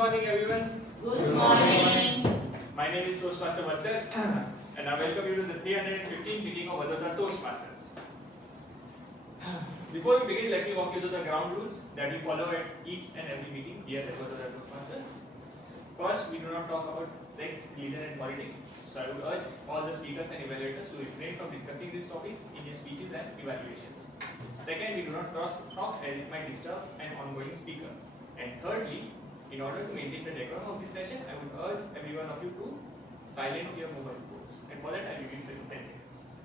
morning, everyone. Good morning. My name is Toastmaster Vatsal, and I welcome you to the 315th meeting of Vadodara Toastmasters. Before we begin, let me walk you through the ground rules that we follow at each and every meeting here at Vadodara Toastmasters. First, we do not talk about sex, religion, and politics. So I would urge all the speakers and evaluators to refrain from discussing these topics in your speeches and evaluations. Second, we do not cross talk as it might disturb an ongoing speaker. And thirdly, in order to maintain the decorum of this session, I would urge every one of you to silence your mobile phones. And for that, I will give you 10 seconds.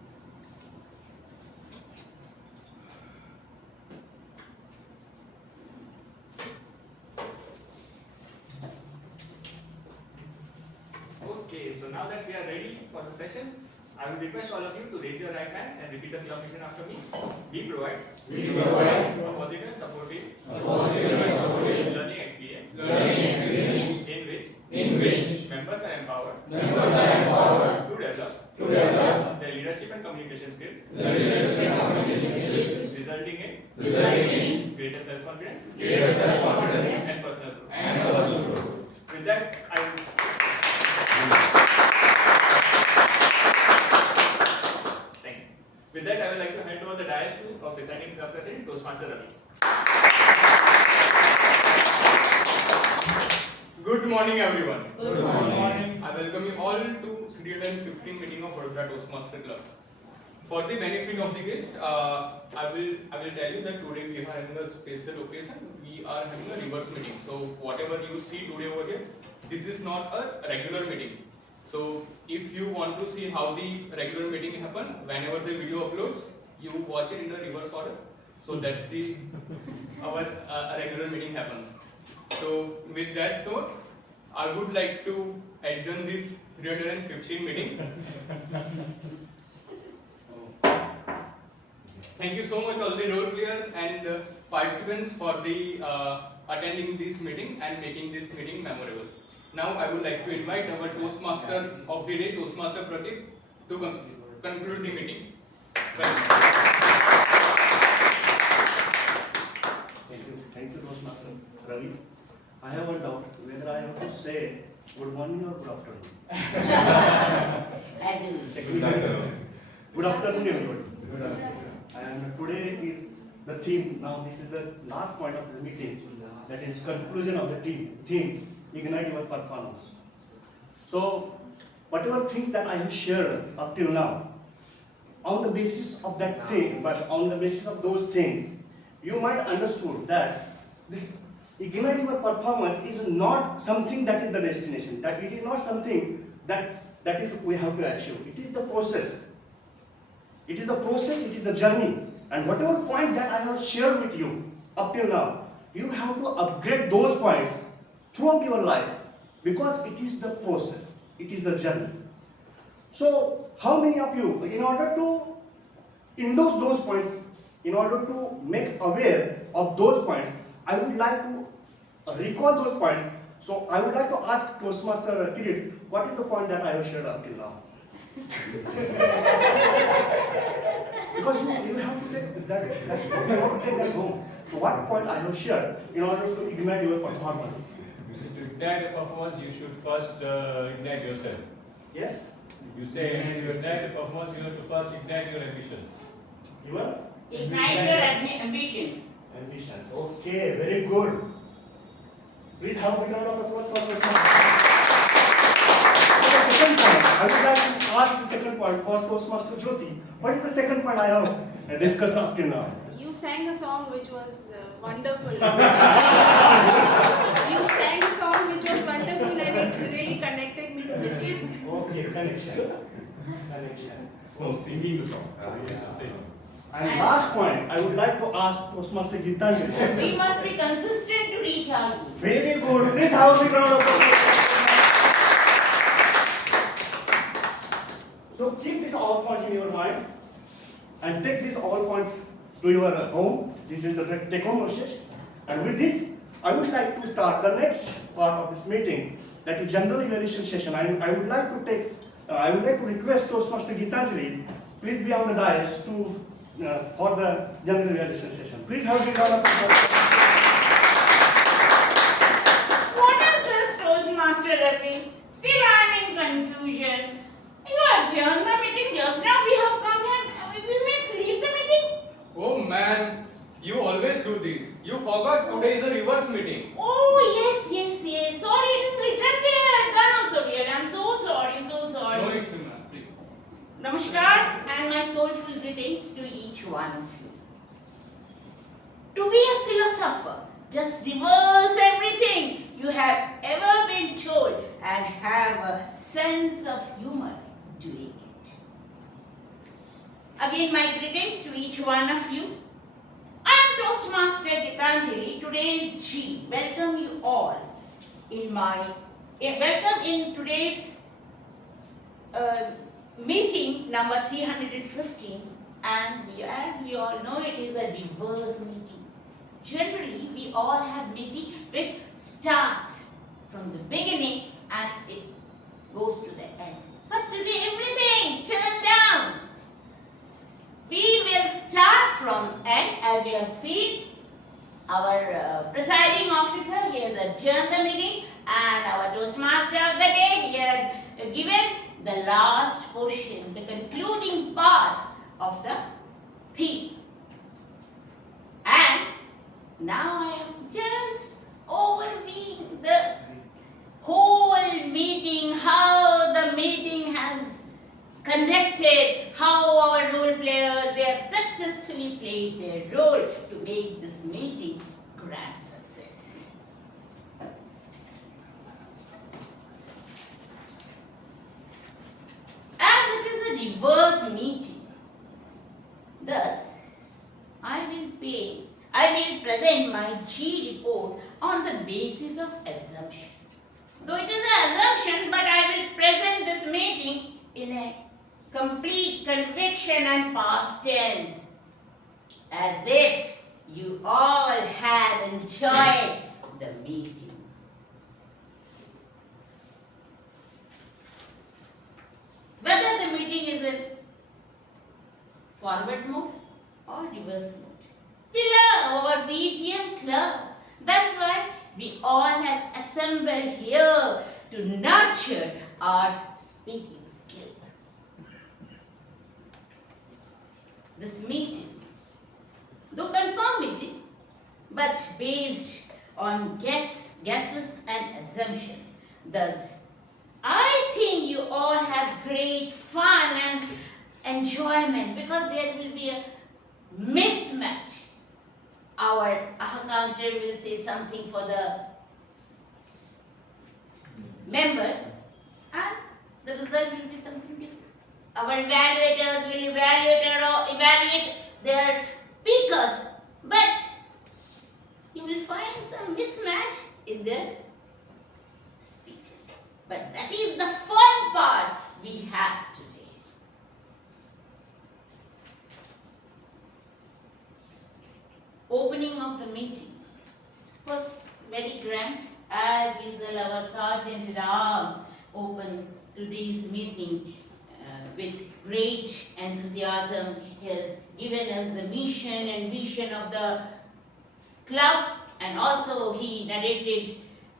Okay, so now that we are ready for the session, I will request all of you to raise your right hand and repeat the affirmation after me. We provide a positive and supportive learning experience in which members are empowered to develop their leadership and communication skills, resulting in greater self-confidence and personal growth. With that, I will With that, I would like to hand over the dais to our presiding club president, Toastmaster Ravi. Good morning, everyone. Good morning. I welcome you all to 315 meeting of Vadodara Toastmaster Club. For the benefit of the guest, I will tell you that today we are having a special occasion. We are having a reverse meeting. So whatever you see today over here, this is not a regular meeting. So if you want to see how the regular meeting happen, whenever the video uploads, you watch it in the reverse order. So that's the our regular meeting happens. So with that note, I would like to adjourn this 315 meeting. Thank you so much all the role players and participants for the attending this meeting and making this meeting memorable. Now I would like to invite our Toastmaster of the day, Toastmaster Pradeep, to conclude the meeting. Thank you, Toastmaster Ravi. I have one doubt whether I have to say good morning or good afternoon. Good afternoon, everybody. And today is the theme. Now this is the last point of the meeting. That is conclusion of the theme. Ignite your performance. So, whatever things that I have shared up till now, on the basis of that thing, but on the basis of those things, you might understood that this ignite your performance is not something that is the destination. That it is not something that is we have to achieve. It is the process. It is the process. It is the journey. And whatever point that I have shared with you up till now, you have to upgrade those points throughout your life, because it is the process, it is the journey. So, how many of you, in order to endorse those points, in order to make aware of those points, I would like to recall those points. So, I would like to ask Toastmaster Kirit, what is the point that I have shared up till now? Because you have to take that home. So what point I have shared in order to ignite your performance? To ignite your performance, you should first ignite yourself. Yes? You say to ignite your performance, you have to first ignite your ambitions. Your Ignite your ambitions. ambitions. Okay, very good. Please have a big round of applause for this. So the second point, I would like to ask the second point for Toastmaster Jyoti. What is the second point I have discussed up till now? You sang a song which was wonderful. You sang a song which was wonderful and it really connected me to the kid. Okay, connection. Oh, singing the song. And last point, I would like to ask Toastmaster Gitanjali. We must be consistent to reach our goal. Very good. Please have a big round of applause. So keep these all points in your mind and take these all points to your home. This is the take home message. And with this, I would like to start the next part of this meeting, that is general evaluation session. I would like to request Toastmaster Gitanjali, please be on the dais for the general evaluation session. Please have a big round of applause. What is confusion. You adjourned the meeting just now. We have come here. We may leave the meeting. Oh man, you always do this. You forgot today is a reverse meeting. Oh yes. Sorry, it is written there. Done also, dear. I'm so sorry, so sorry. No issue, ma'am. Please. Namaskar and my soulful greetings to each one of you. To be a philosopher, just reverse everything you have ever been told and have a sense of humor doing it. Again, my greetings to each one of you. I am Toastmaster Gitanjali, today's G. Welcome you all welcome in today's meeting number 315, and as we all know, it is a diverse meeting. Generally, we all have meeting which starts from the beginning and it goes to the end. But today, everything turned down. We will start from end. As you have seen, our presiding officer, he has adjourned the meeting, and our Toastmaster of the day, he had given the last portion, the concluding part of the theme. And now I am just overviewing the whole meeting, how the meeting has conducted, how our role players, they have successfully played their role to make this meeting grand success. As it is a reverse meeting, thus I will present my G report on the basis of assumption. Though it is an assumption, but I will present this meeting in a complete conviction and past tense, as if you all had enjoyed the meeting. Whether the meeting is in forward mode or reverse mode, we love our VTM club. That's why we all have assembled here to nurture our speaking skill. This meeting, though confirmed meeting, but based on guesses and assumption. Thus, I think you all have great fun and enjoyment because there will be a mismatch. Our counter will say something for the member and the result will be something different. Our evaluators will evaluate their speakers, but you will find some mismatch in their speeches. But that is the fun part we have today. Opening of the meeting was very grand. As usual, our Sergeant at Arms opened today's meeting with great enthusiasm. He has given us the mission and vision of the club, and also he narrated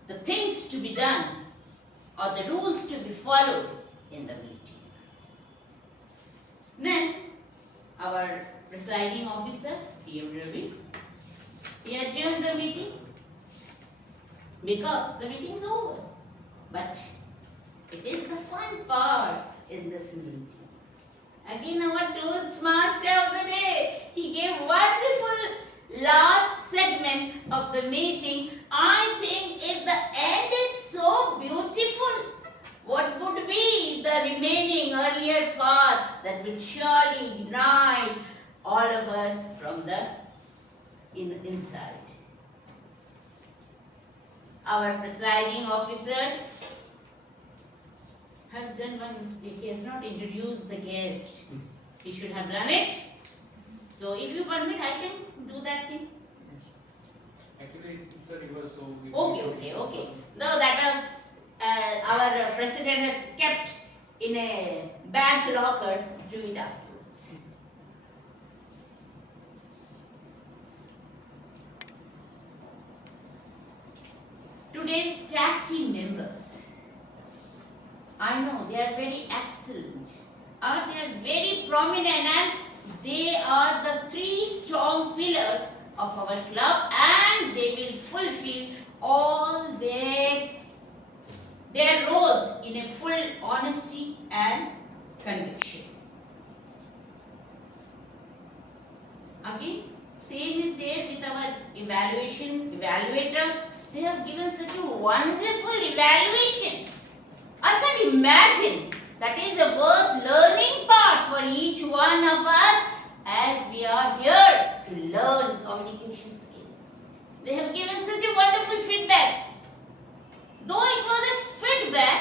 the things to be done or the rules to be followed in the meeting. Then our presiding officer, T.M. Ravi, he adjourned the meeting because the meeting is over. But it is the fun part in this meeting. Again, our Toastmaster of the day, he gave wonderful last segment of the meeting. I think if the end is so beautiful, what would be the remaining earlier part that will surely ignite all of us from the inside. Our presiding officer has done one mistake. He has not introduced the guest. He should have done it. So if you permit, I can do that thing. Actually, it's a reverse, so we Okay. No, that was our president has kept in a bank locker. Do it afterwards. Today's tag team members I know they are very excellent. They are very prominent and they are the three strong pillars of our club and they will fulfill all their roles in a full honesty and conviction. Again, same is there with our evaluators. They have given such a wonderful evaluation. I can imagine that is a worth learning part for each one of us as we are here to learn communication skill. They have given such a wonderful feedback. Though it was a feedback,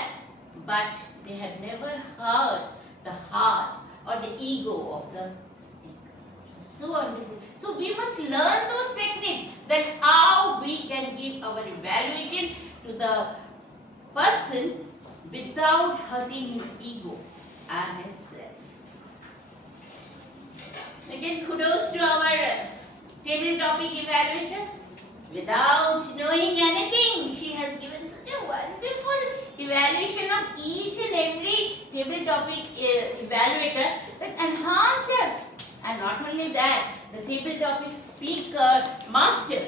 but they had never heard the heart or the ego of the speaker. It was so wonderful. So we must learn those techniques that how we can give our evaluation to the person without hurting his ego and himself. Again, kudos to our table topic evaluator. Without knowing anything, she has given such a wonderful evaluation of each and every table topic evaluator that enhances us. And not only that, the table topic speaker master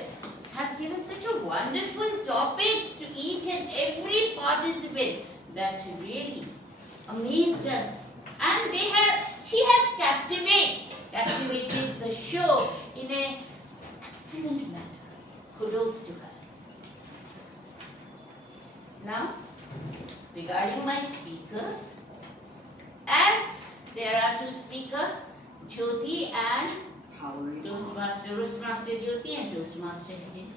has given such a wonderful topics to each and every participant that really amazed us. And she has captivated the show in an excellent manner. Kudos to her. Now, regarding my speakers, as there are two speakers, Jyoti and Toastmaster Jyoti and Toastmaster Hidden.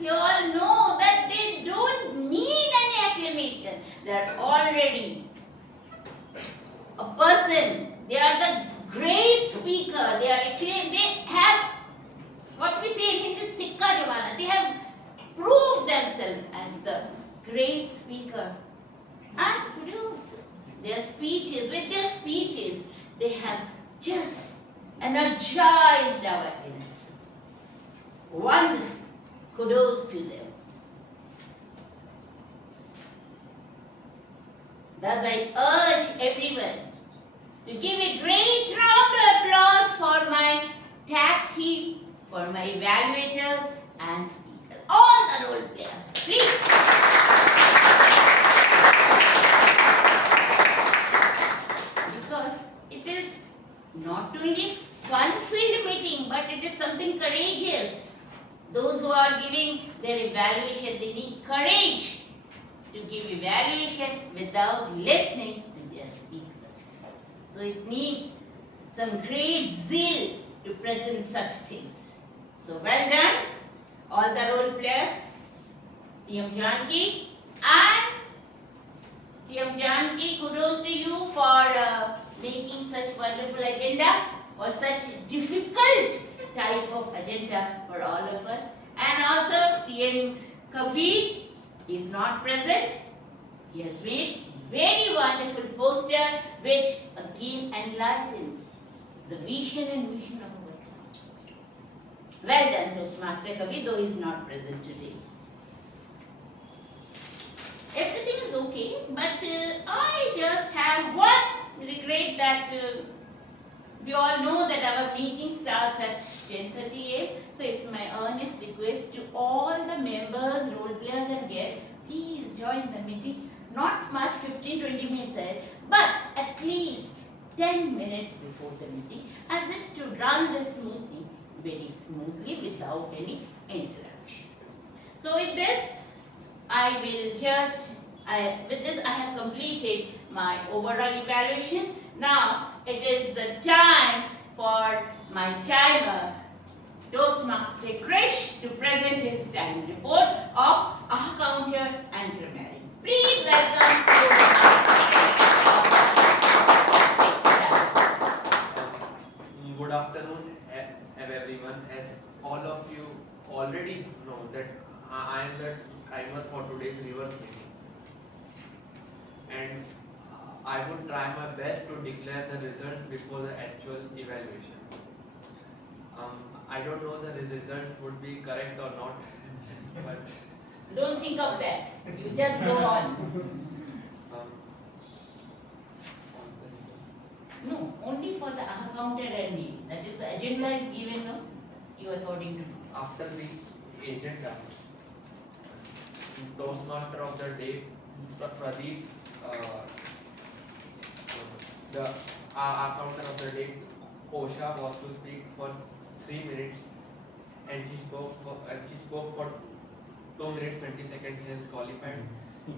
You all know that they don't need any acclamation. They are already a person. They are the great speaker. They are acclaimed. They have what we say in Hindi, Sikka Jamana. They have proved themselves as the great speaker. And today also, with their speeches, they have just energized our audience. Wonderful. Kudos to them. Thus I urge everyone to give a great round of applause for my tag team, for my evaluators and speakers, all the role players. Please. Because it is not only fun-filled meeting, but it is something courageous. Those who are giving their evaluation, they need courage to give evaluation without listening to their speakers. So it needs some great zeal to present such things. So well done, all the role players, Team Janki, and Team Janki, kudos to you for making such wonderful agenda or such difficult type of agenda for all of us. And also TM Kabir is not present. He has made very wonderful poster which again enlightened the vision and mission of our club. Well done, Toastmaster Kabir, though he is not present today. Everything is okay, but I just have one regret that we all know that our meeting starts at 10:30 a.m. So it's my earnest request to all the members, role players and guests, please join the meeting. Not much, 15-20 minutes ahead, but at least 10 minutes before the meeting, as if to run this meeting very smoothly without any interruption. So with this, with this I have completed my overall evaluation. Now it is the time for my timer, Toastmaster Krish, to present his time report of counter and grammar. Please welcome Good afternoon, everyone. As all of you already know that I am the timer for today's reverse meeting, and I would try my best to declare the results before the actual evaluation. I don't know the results would be correct or not, but don't think of that. You just go on. counted and name. That is, the agenda is given now, you according to. After the agenda, Toastmaster of the day, Pradeep, the accountant of the day, Kosha, was to speak for 3 minutes, and she spoke for 2 minutes 20 seconds. She is qualified.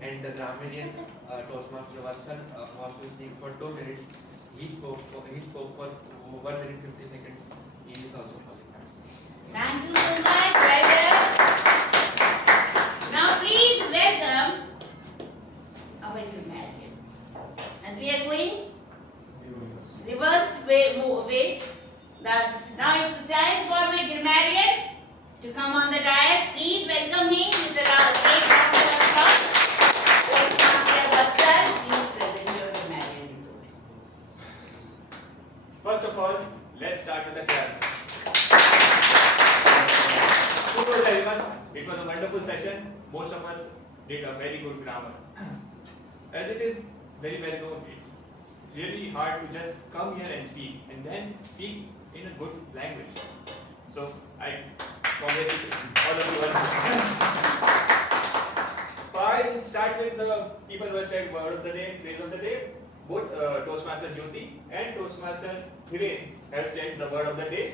And the Grammarian Toastmaster Vatsal was to speak for 2 minutes. He spoke for 1 minute 50 seconds. He is also qualified. Thank you so much, well done. Now please welcome our grammarian. And we are going reverse way. Thus, now it's the time for my grammarian to come on the dais. Please welcome him with the great round of applause. Toastmaster Vatsal, please present your grammarian report. First of all, let's start with the grammar. Good morning, everyone. It was a wonderful session. Most of us did a very good grammar. As it is very well known, it's really hard to just come here and speak speak in a good language. So I congratulate all of you once again. I'll start with the people who have said word of the day and phrase of the day. Both Toastmaster Jyoti and Toastmaster Hiren have said the word of the day.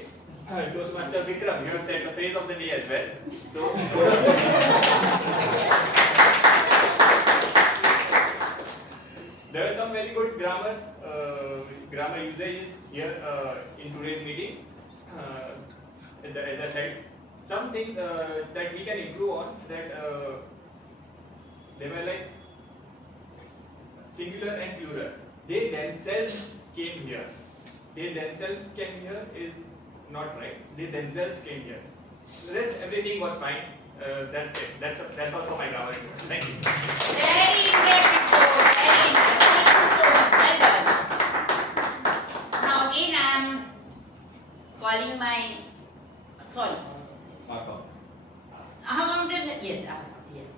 Toastmaster Vikram, you have said the phrase of the day as well. So, there are some very good grammar usages here in today's meeting. As I said, some things that we can improve on, that they were like singular and plural. They themselves came here. They themselves came here is not right. They themselves came here. The rest, everything was fine. That's it. That's all for my grammar. Thank you. Very good report. Very good. Thank you so much. Well done. Now again I am calling my yes.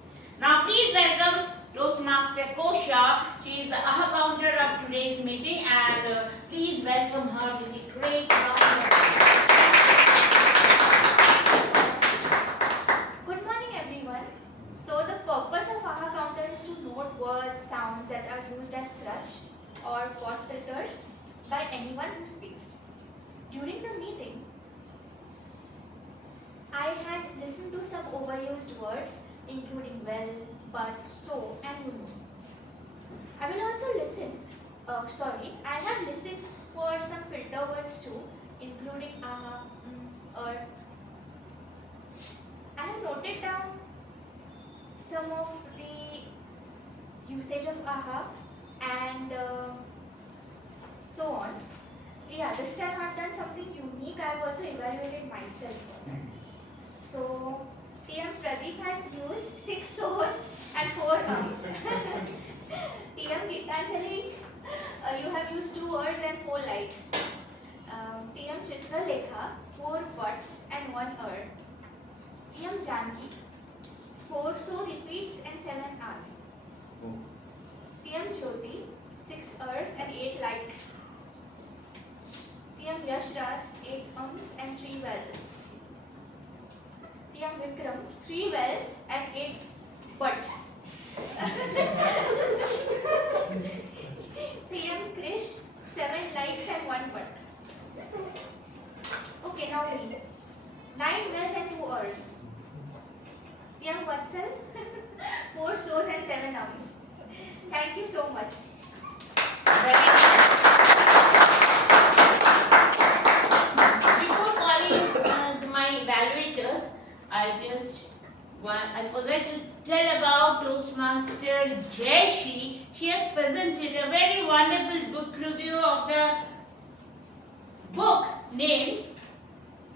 Now please welcome Toastmaster Kosha. She is the counter of today's meeting, and please welcome her with a great round of applause. Good morning, everyone. So the purpose of AHA counter is to note words, sounds that are used as crutch or pause filters by anyone who speaks. During the meeting, I had listened to some overused words, including well, but, so, and you know. I will also I have listened for some filter words too, including aha, or. I have noted down some of the usage of aha and so on. Yeah, this time I've done something unique. I've also evaluated myself for that. So, TM Pradeep has used 6 so's and 4 ums. TM Gitanjali, you have used 2 words and 4 likes. TM Chitralekha, 4 buts and 1 TM Janki, 4 so repeats and 7 us. TM Jyoti, 6 and 8 likes. TM Yashraj, 8 ums and 3 wells. TM Vikram, 3 wells and 8 buts. TM Krish, 7 likes and 1 butt. Okay, now read. 9 wells and 2 ers. TM Vatsal, 4 so's and 7 ums. Thank you so much. Before calling my evaluators, I forgot to tell about Toastmaster Jayashree. She has presented a very wonderful book review of the book named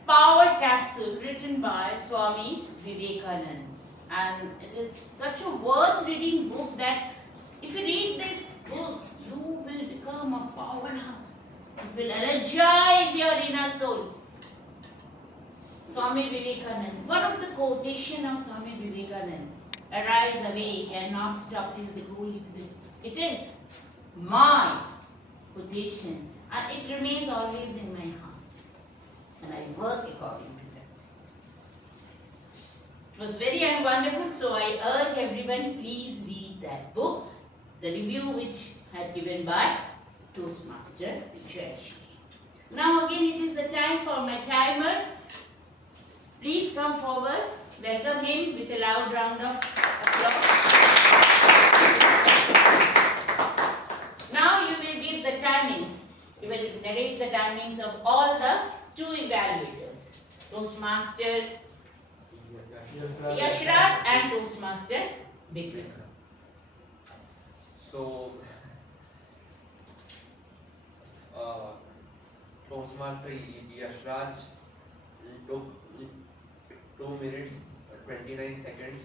Power Capsule, written by Swami Vivekananda. And it is such a worth reading book that if you read this book, you will become a power hub. It will energize your inner soul. Swami Vivekananda, one of the quotation of Swami Vivekananda, arise, awake, and not stop till the goal is reached. It is my quotation. and it remains always in my heart. And I work according to that. It was very wonderful, so I urge everyone, please read that book, the review which had given by Toastmaster Jayashree. Now again it is the time for my timer. Please come forward. Welcome him with a loud round of applause. Now you will give the timings. You will narrate the timings of all the two evaluators, Toastmaster Yashraj and Toastmaster Bikram. So, Toastmaster Yashraj took 2 minutes 29 seconds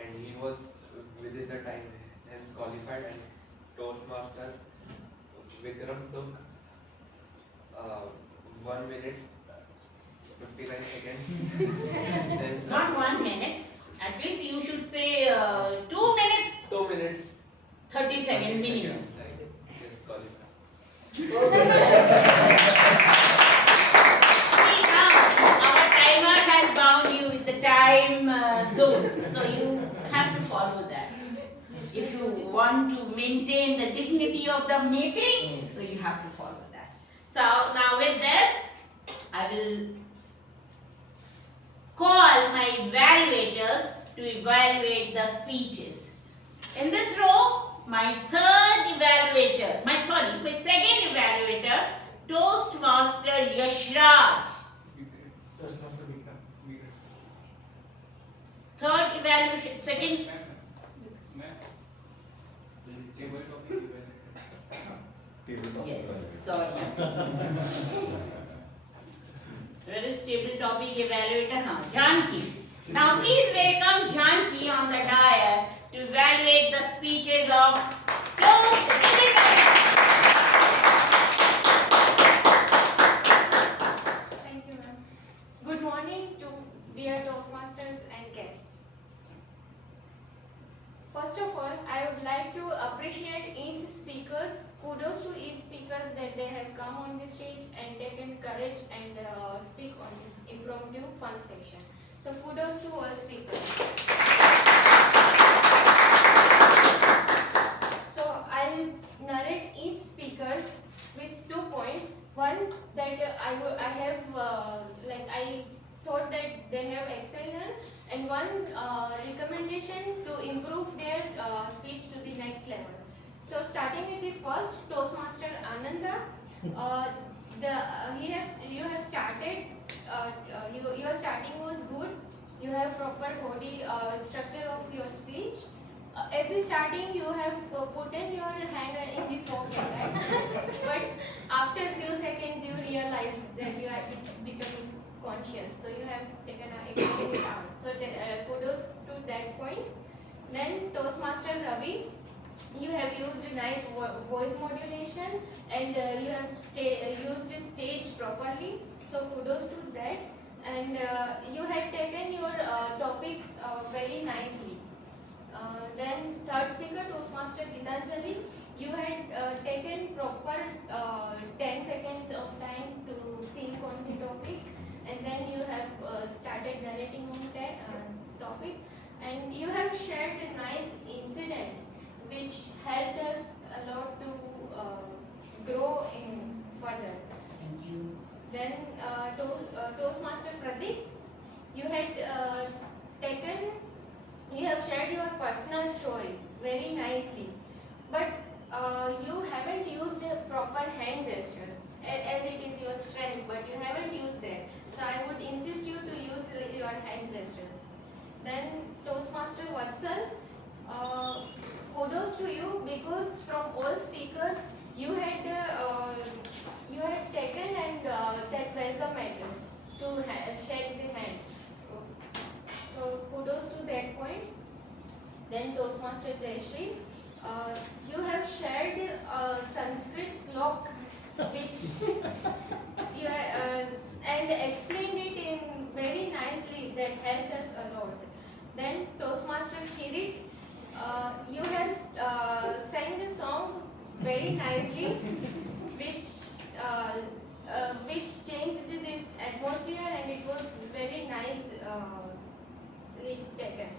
and he was within the time hence qualified, and Toastmaster Vikram took 1 minute 59 seconds. Then, Not 1 minute. At least you should say 2 minutes 2 minutes 30 second 30 minimum. seconds, like, yes, qualified. See now, our timer has bound you with the time zone, so you have to follow that. If you want to maintain the dignity of the meeting, so you have to follow that. So now with this, I will call my evaluators to evaluate the speeches. In this row, my second evaluator, Toastmaster Yashraj. Third evaluation, second, yes, sorry. Where is table topic evaluator? Janki. Now please welcome Janki on the dais to evaluate the speeches of Thank you, ma'am. Good morning to dear Toastmasters and guests. First of all, I would like to appreciate each speakers. Kudos to each speakers that they have come on the stage and taken courage and speak on impromptu fun section. So kudos to all speakers. So I'll narrate each speakers with 2 points. One that I thought that they have excelled, and one recommendation to improve their speech to the next level. So starting with the first, Toastmaster Ananda, your starting was good. You have proper body structure of your speech. At the starting, you have put in your hand in the pocket, right? But after a few seconds, you realize that you are becoming conscious. So you have taken it out. So kudos to that point. Then Toastmaster Ravi, you have used a nice voice modulation, and you have used the stage properly. So kudos to that. And you had taken your topic very nicely. Then third speaker, Toastmaster Gitanjali, you had taken proper 10 seconds of time to think on the topic, and then you have started narrating on that topic, and you have shared a nice incident which helped us a lot to grow in further. Thank you. Then Toastmaster Pradeep, you had you have shared your personal story very nicely, but you haven't used proper hand gestures as it is your strength, but you haven't used that. So I would insist you to use your hand gestures. Then Toastmaster Vatsal, kudos to you, because from all speakers you had taken and that welcome address to shake the hand. So kudos to that point. Then Toastmaster Jayashree, you have shared Sanskrit slok which you and explained it in very nicely, that helped us a lot. Then Toastmaster Kirit, you have sang the song very nicely, which which changed this atmosphere, and it was very nice taken.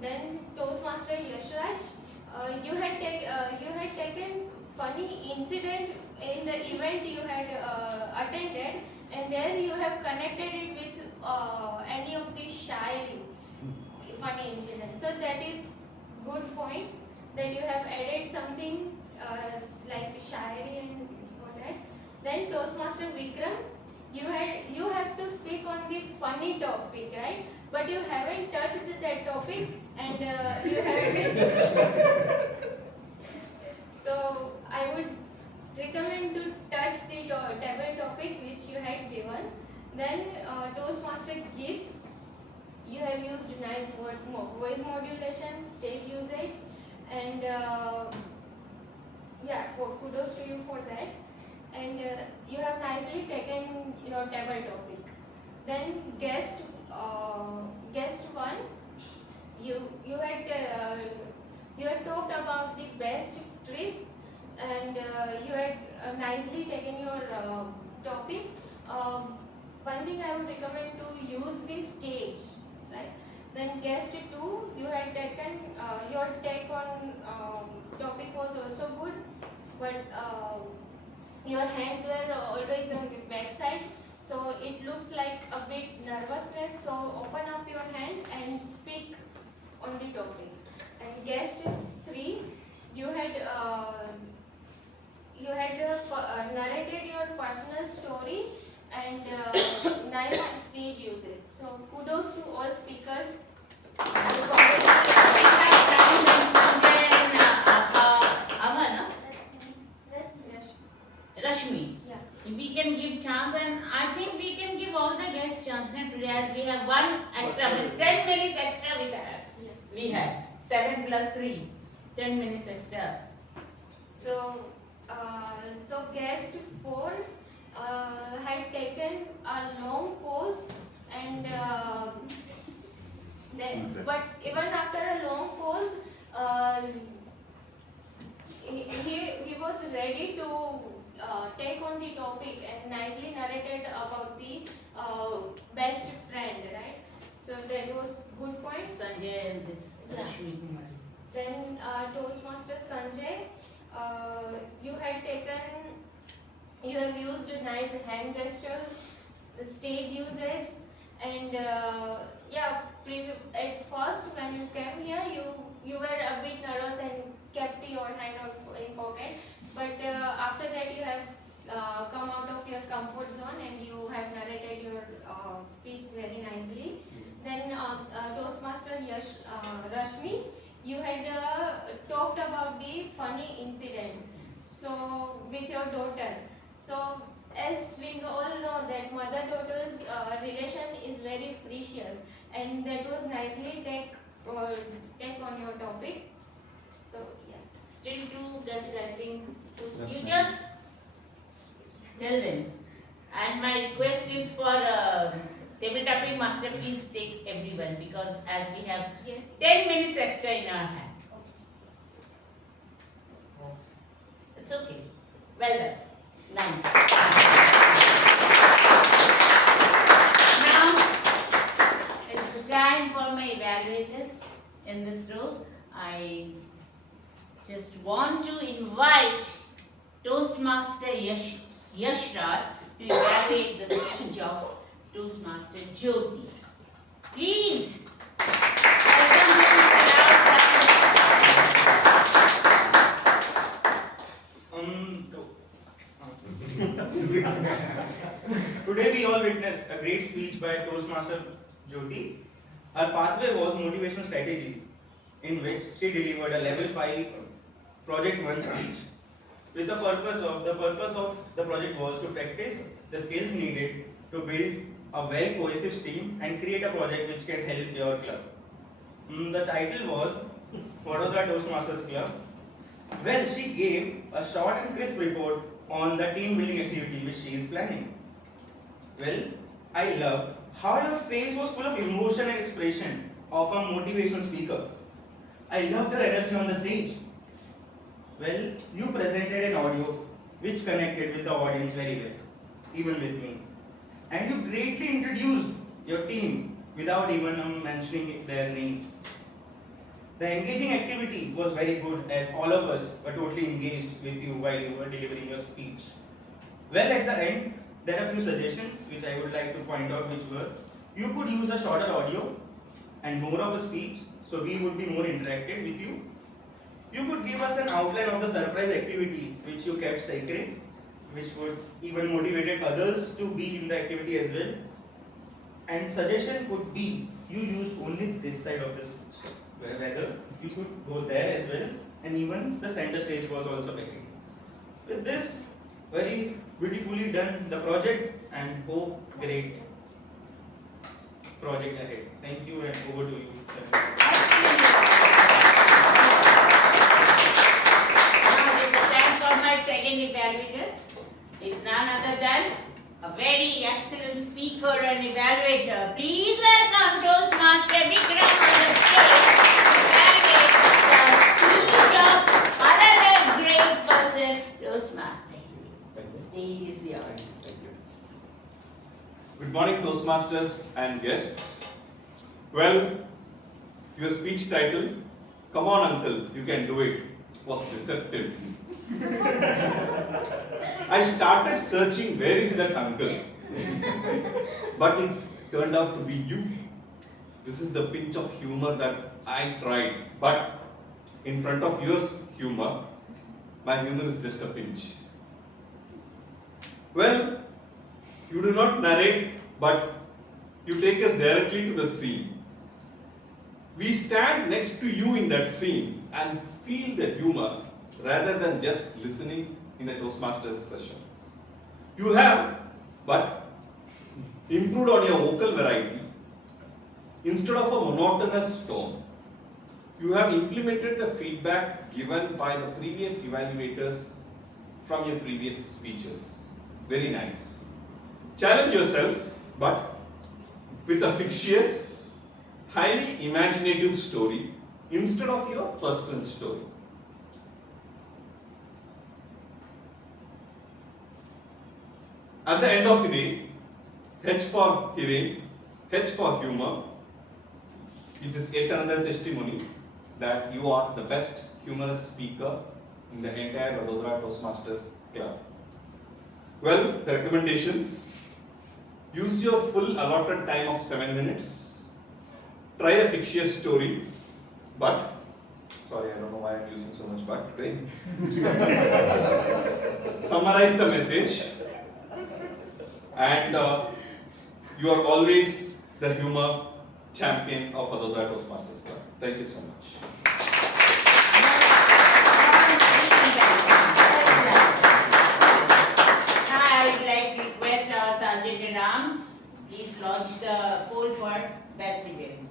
Then Toastmaster Yashraj, you had taken funny incident in the event you had attended, and there you have connected it with any of the shy funny incident. So that is good point that you have added something like shairi and for that. Then Toastmaster Vikram, you have to speak on the funny topic, right? But you haven't touched that topic, and you haven't. So I would recommend to touch the table topic which you had given. Then Toastmaster Geet, you have used nice voice modulation, stage usage, and yeah, kudos to you for that. And you have nicely taken your table topic. Then guest one, you had talked about the best trip, and you had nicely taken your topic. One thing I would recommend to use the stage, right? Then guest two, you had taken your take on topic was also good, but your hands were always on the back side, so it looks like a bit nervousness. So open up your hand and speak on the topic. And guest three, you had narrated your personal story and nice stage usage. So kudos to all speakers. Rashmi, Yeah. we can give chance, and I think we can give all the guests chance now today, as we have one extra, it's 10 minutes extra we have. Yes. We have 7 plus 3, 10 minutes extra. So, guest four had taken a long pause, and but even after a long pause, he was ready to take on the topic and nicely narrated about the best friend, right? So that was good point. Sanjay and this Yeah. Rashmi Kumar. Then Toastmaster Sanjay, you have used nice hand gestures, the stage usage, and at first when you came here, you were a bit nervous and kept your hand in pocket, but after that you have come out of your comfort zone and you have narrated your speech very nicely. Then Toastmaster Rashmi, you had talked about the funny incident, so with your daughter. So as we all know that mother-daughter's relation is very precious, and that was nicely take on your topic. So yeah. Still two guest writing. So you just tell them. And my request is for table tapping master, please take everyone, because as we have Yes. 10 minutes extra in our hand. It's okay. Well done. Nice. Now it's the time for my evaluators in this row. I just want to invite Toastmaster Yashraj to evaluate the speech of Toastmaster Jyoti. Please. Today we all witnessed a great speech by Toastmaster Jyoti. Her pathway was motivational strategies, in which she delivered a level 5 project 1 speech. With the purpose of the project was to practice the skills needed to build a well cohesive team and create a project which can help your club. The title was Vadodara Toastmasters Club. Well, she gave a short and crisp report on the team building activity which she is planning. Well, I loved how your face was full of emotion and expression of a motivational speaker. I loved her energy on the stage. Well, you presented an audio which connected with the audience very well, even with me. And you greatly introduced your team without even mentioning their names. The engaging activity was very good as all of us were totally engaged with you while you were delivering your speech. Well, at the end, there are a few suggestions which I would like to point out, which were you could use a shorter audio and more of a speech so we would be more interactive with you. You could give us an outline of the surprise activity which you kept sacred, which would even motivate others to be in the activity as well. And suggestion could be you use only this side of the speech, whether you could go there as well, and even the center stage was also vacant. With this, very beautifully done the project, and hope great project ahead. Thank you, and over to you. Now, with the thanks of my second evaluator is none other than a very excellent speaker and evaluator. Please welcome Toastmaster Vikram on the stage to evaluate the speech of another great person, Toastmaster. The stage is yours. Thank you. Good morning, Toastmasters and guests. Well, your speech title, "Come on Uncle, you can do it," was deceptive. I started searching where is that uncle, but it turned out to be you. This is the pinch of humor that I tried, but in front of your humor, my humor is just a pinch. Well, you do not narrate, but you take us directly to the scene. We stand next to you in that scene and feel the humor rather than just listening in a Toastmasters session. You have, but improved on your vocal variety. Instead of a monotonous tone, you have implemented the feedback given by the previous evaluators from your previous speeches. Very nice. Challenge yourself, but with a fictitious, highly imaginative story instead of your personal story. At the end of the day, H for hearing, H for humor. It is yet another testimony that you are the best humorous speaker in the entire Vadodara Toastmasters club. Well, the recommendations: use your full allotted time of 7 minutes. Try a fictitious story, but sorry, I don't know why I'm using so much but today. Summarize the message, and you are always the humor champion of Vadodara Toastmasters Club. Thank you so much. I would like to request our Sergeant Ram, please launch the poll for best event.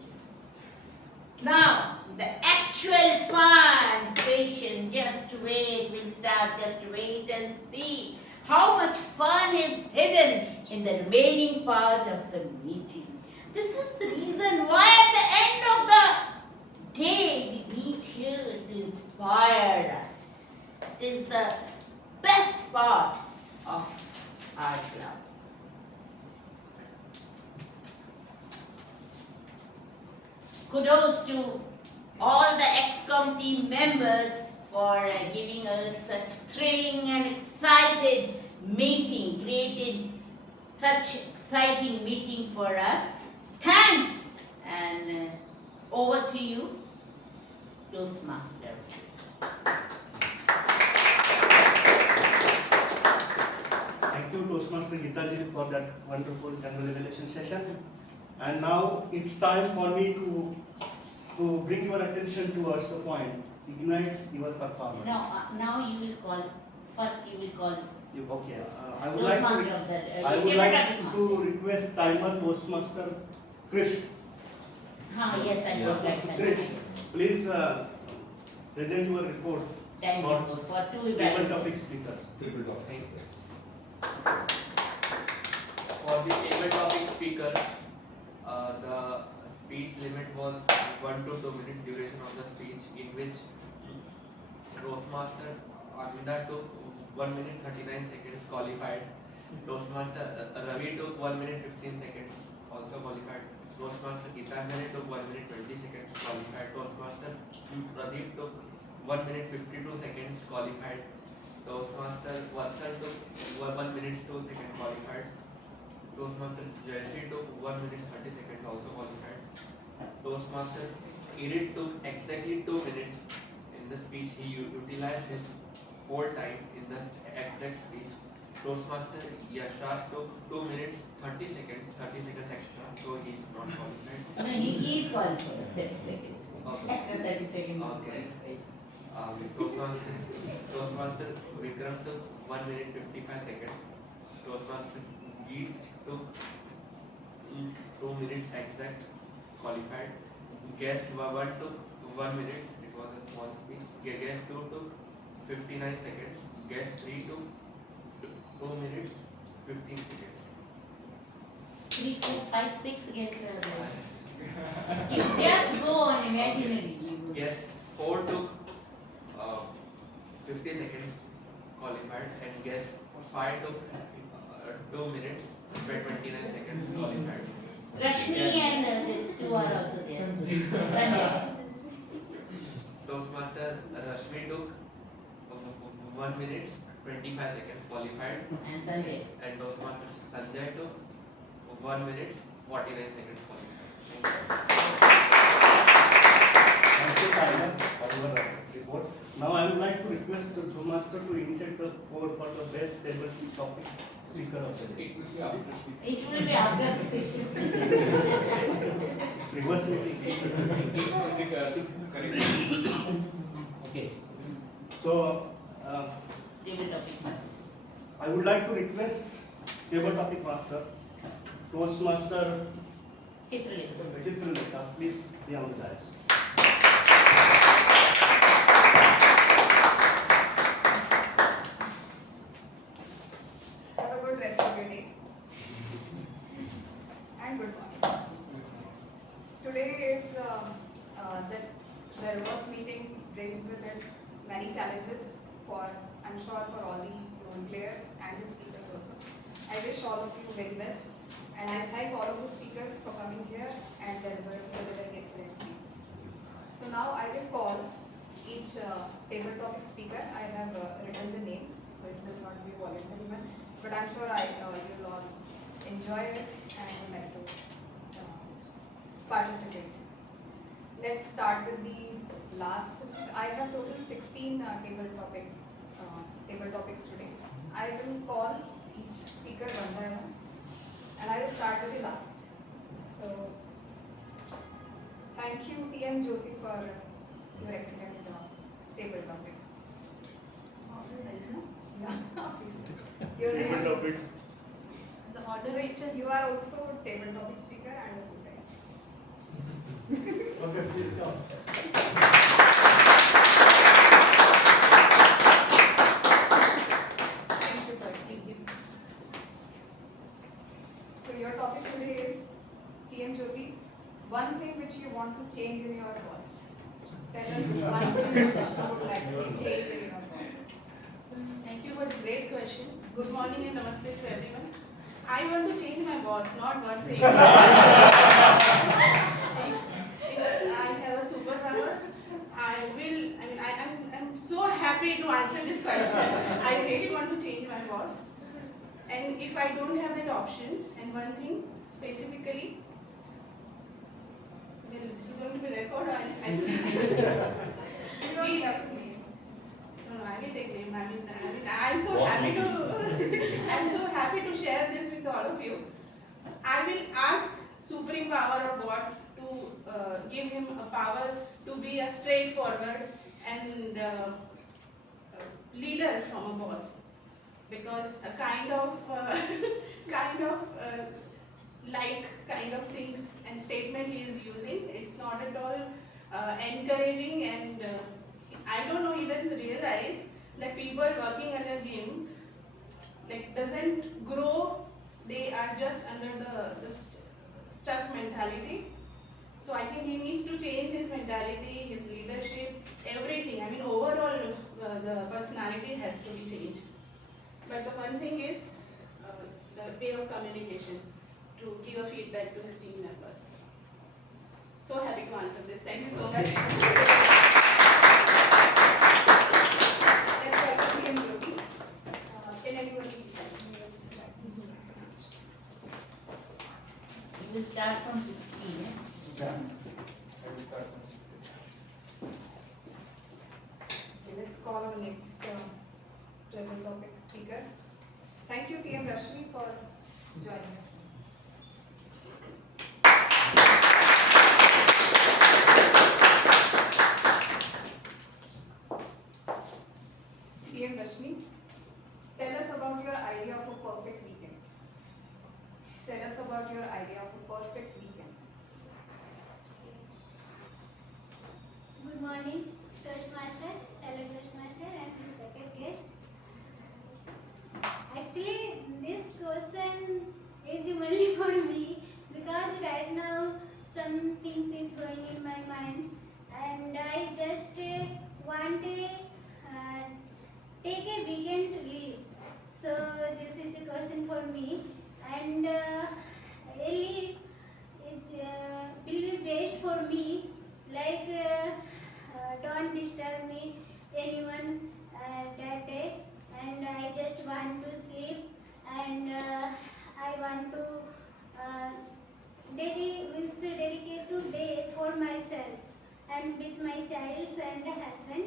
Now, the actual fun station, just wait, we'll start, just wait and see how much fun is hidden in the remaining part of the meeting. This is the reason why at the end of the day we meet here to inspire us. It is the best part of our club. Kudos to all the ExCom team members for giving us such thrilling and excited meeting, created such exciting meeting for us. Thanks, and over to you, Toastmaster. Thank you, Toastmaster Geetaji, for that wonderful general revelation session. And now it's time for me to bring your attention towards the point. Ignite your performance. No, now you will call. First, you will call. Okay. I would like Toastmaster of the. I would like master. to request timer Toastmaster Krish. Yes, I would like that. Krish, please present your report Time for report for two table evaluations. topic speakers. Triple topic. For the table topic speaker, the speech limit was 1 to 2 minute duration of the speech, in which Toastmaster Arvinda took 1 minute 39 seconds, qualified. Toastmaster Ravi took 1 minute 15 seconds, also qualified. Toastmaster Gitanjali took 1 minute 20 seconds, qualified. Toastmaster Pradeep took 1 minute 52 seconds, qualified. Toastmaster Vatsal took 1 minute 2 seconds, qualified. Toastmaster Jayashree took 1 minute 30 seconds, also qualified. Toastmaster Kirit took exactly 2 minutes in the speech. He utilized his whole time in the exact speech. Toastmaster Yashash took 2 minutes 30 seconds extra, so he is not qualified. No, he is qualified, 30 seconds. Okay. Extra 30 seconds. Okay. Toastmaster Vikram took 1 minute 55 seconds. Toastmaster Geet took 2 minutes exact, qualified. Guest 1 took 1 minute, it was a small speech. Guest 2 took 59 seconds. Guest 3 took 2 minutes 15 seconds. 3, 4, 5, 6 guess. You just go on imaginary. Guest 4 took 50 seconds, qualified, and guest 5 took 2 minutes 29 seconds, qualified. Rashmi and these two are also there. Sanjay. Toastmaster Rashmi took 1 minute 25 seconds, qualified. And Sanjay. And Toastmaster Sanjay took 1 minute 49 seconds, qualified. Thank you, Tyler, for your report. Now I would like to request the Zoom master to initiate the poll for the best table topic speaker of the day. It will be after speaking. It will be after the session. Reverse meeting. Correct. Okay. So, Table topic master. I would like to request table topic master, Toastmaster Chitralekha. Chitralekha, please be on the dais. Have a good rest of your day. And good morning. Today is the reverse meeting brings with it many challenges for, I'm sure, for all the role players and the speakers also. I wish all of you very best, and I thank all of the speakers for coming here and delivering excellent speeches. So now I will call each table topic speaker. I have written the names, so it will not be voluntary one, but I'm sure you'll all enjoy it and would like to participate. Let's start with the last. I have total 16 table topics today. I will call each speaker one by one, and I will start with the last. So, thank you, TM Jyoti, for your excellent table topic. Yeah. Your name Table is- topics. The order you are also table topic speaker and a food writer. Okay, please come. Thank you, Parthi. So your topic today is TM Jyoti. One thing which you want to change in your boss. Tell us one thing which you would like to change in your boss. Thank you for the great question. Good morning and namaste to everyone. I want to change my boss, not one thing. If I have a superpower, I'm so happy to answer this question. I really want to change my boss. And if I don't have that option, and one thing specifically, well, this is going to be recorded. You don't have to name. No, I will take name. I'm so happy to I'm so happy to share this with all of you. I will ask Supreme Power or God to give him a power to be a straightforward and leader from a boss, because a kind of things and statement he is using, it's not at all encouraging, and I don't know, he doesn't realize that people working under him doesn't grow, they are just under the stuck mentality. So I think he needs to change his mentality, his leadership, everything. Overall the personality has to be changed. But the one thing is the way of communication to give a feedback to his team members. So happy to answer this. Thank you so much. Let's welcome PM Jyoti. Can anybody? We will start from 16. Yeah. I will start from Okay, let's call our next general topic speaker. Thank you, TM Rashmi, for joining us. TM Rashmi, tell us about your idea of a perfect weekend. Tell us about your idea of a perfect weekend. Good morning, Toastmaster, fellow Toastmaster, and respected guest. Actually, this question is only for me because right now some things is going in my mind, and I just want to take a weekend leave. So this is a question for me, and really it will be best for me. Like don't disturb me anyone that day, and I just want to sleep, and I want to dedicate to day for myself and with my child and husband,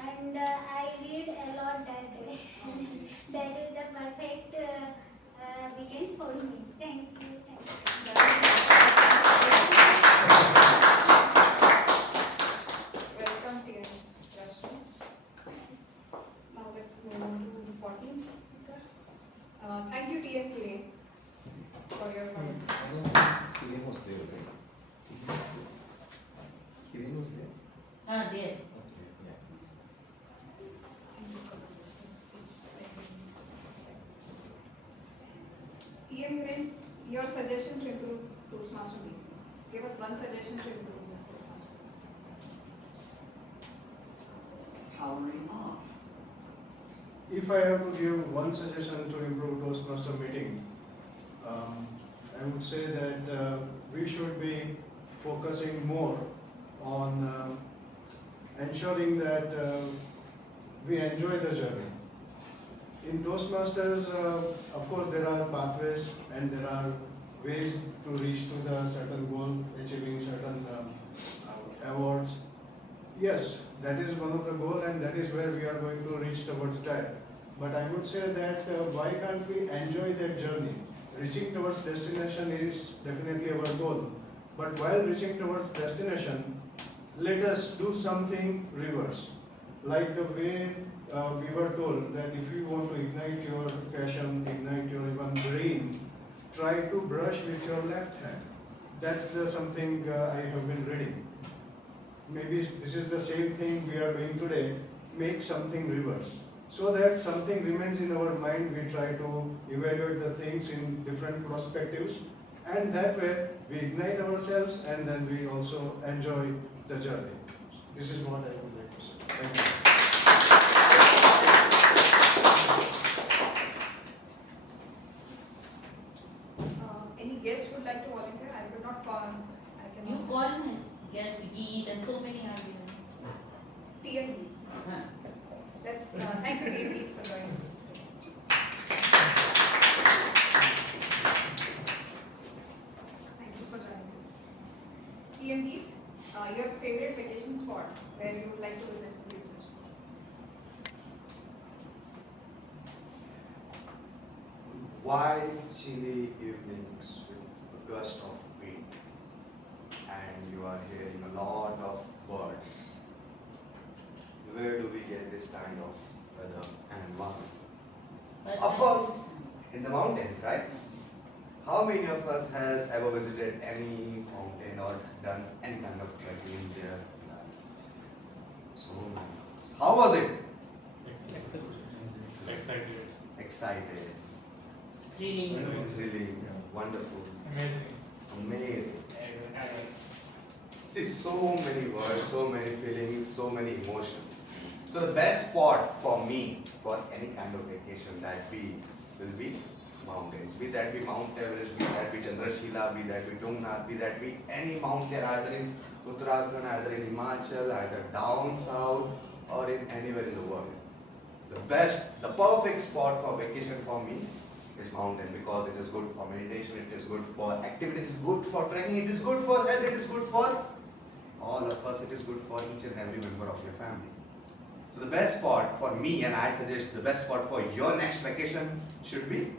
and I read a lot that day. That is the perfect weekend for me. Thank you. Welcome, TM Rashmi. Now let's move on to the 14th speaker. Thank you, TM Kiran, for your comment. Kiran was there, right? Kiran was there? There. Okay, yeah, please. TM Kiran, your suggestion to improve Toastmaster meeting. Give us one suggestion to improve this Toastmaster meeting. If I have to give one suggestion to improve Toastmaster meeting, I would say that we should be focusing more on ensuring that we enjoy the journey. In Toastmasters, of course, there are pathways and there are ways to reach to the certain goal, achieving certain awards. Yes, that is one of the goal, and that is where we are going to reach towards that. But I would say that why can't we enjoy that journey? Reaching towards destination is definitely our goal. But while reaching towards destination, let us do something reverse. Like the way we were told that if you want to ignite your passion, ignite your even brain, try to brush with your left hand. That's something I have been reading. Maybe this is the same thing we are doing today, make something reverse. So that something remains in our mind, we try to evaluate the things in different perspectives, and that way we ignite ourselves and then we also enjoy the journey. This is what I would like to say. Thank you. Any guest would like to volunteer? I could not call. I You cannot. call me. Yes, Geet and so many are there. TM. Huh. Let's thank you, TM, for joining. Thank you for joining. TM, your favorite vacation spot where you would like to visit in the future? Wild, chilly evenings with a gust of wind, and you are hearing a lot of birds. Where do we get this kind of weather and environment? But Of course, in the mountains, right? How many of us has ever visited any mountain or done any kind of trekking in their life? So many of us. How was it? Excited. Excited, thrilling. thrilling, wonderful, Amazing. amazing. See, so many words, so many feelings, so many emotions. So the best spot for me for any kind of vacation that will be mountains. Be that be Mount Everest, be that be Chandrashila, be that be Tungnath, be that be any mountain either in Uttarakhand, either in Himachal, either down south or in anywhere in the world. The perfect spot for vacation for me is mountain because it is good for meditation, it is good for activities, it is good for training, it is good for health, it is good for all of us, it is good for each and every member of your family. So the best spot for me, and I suggest the best spot for your next vacation should be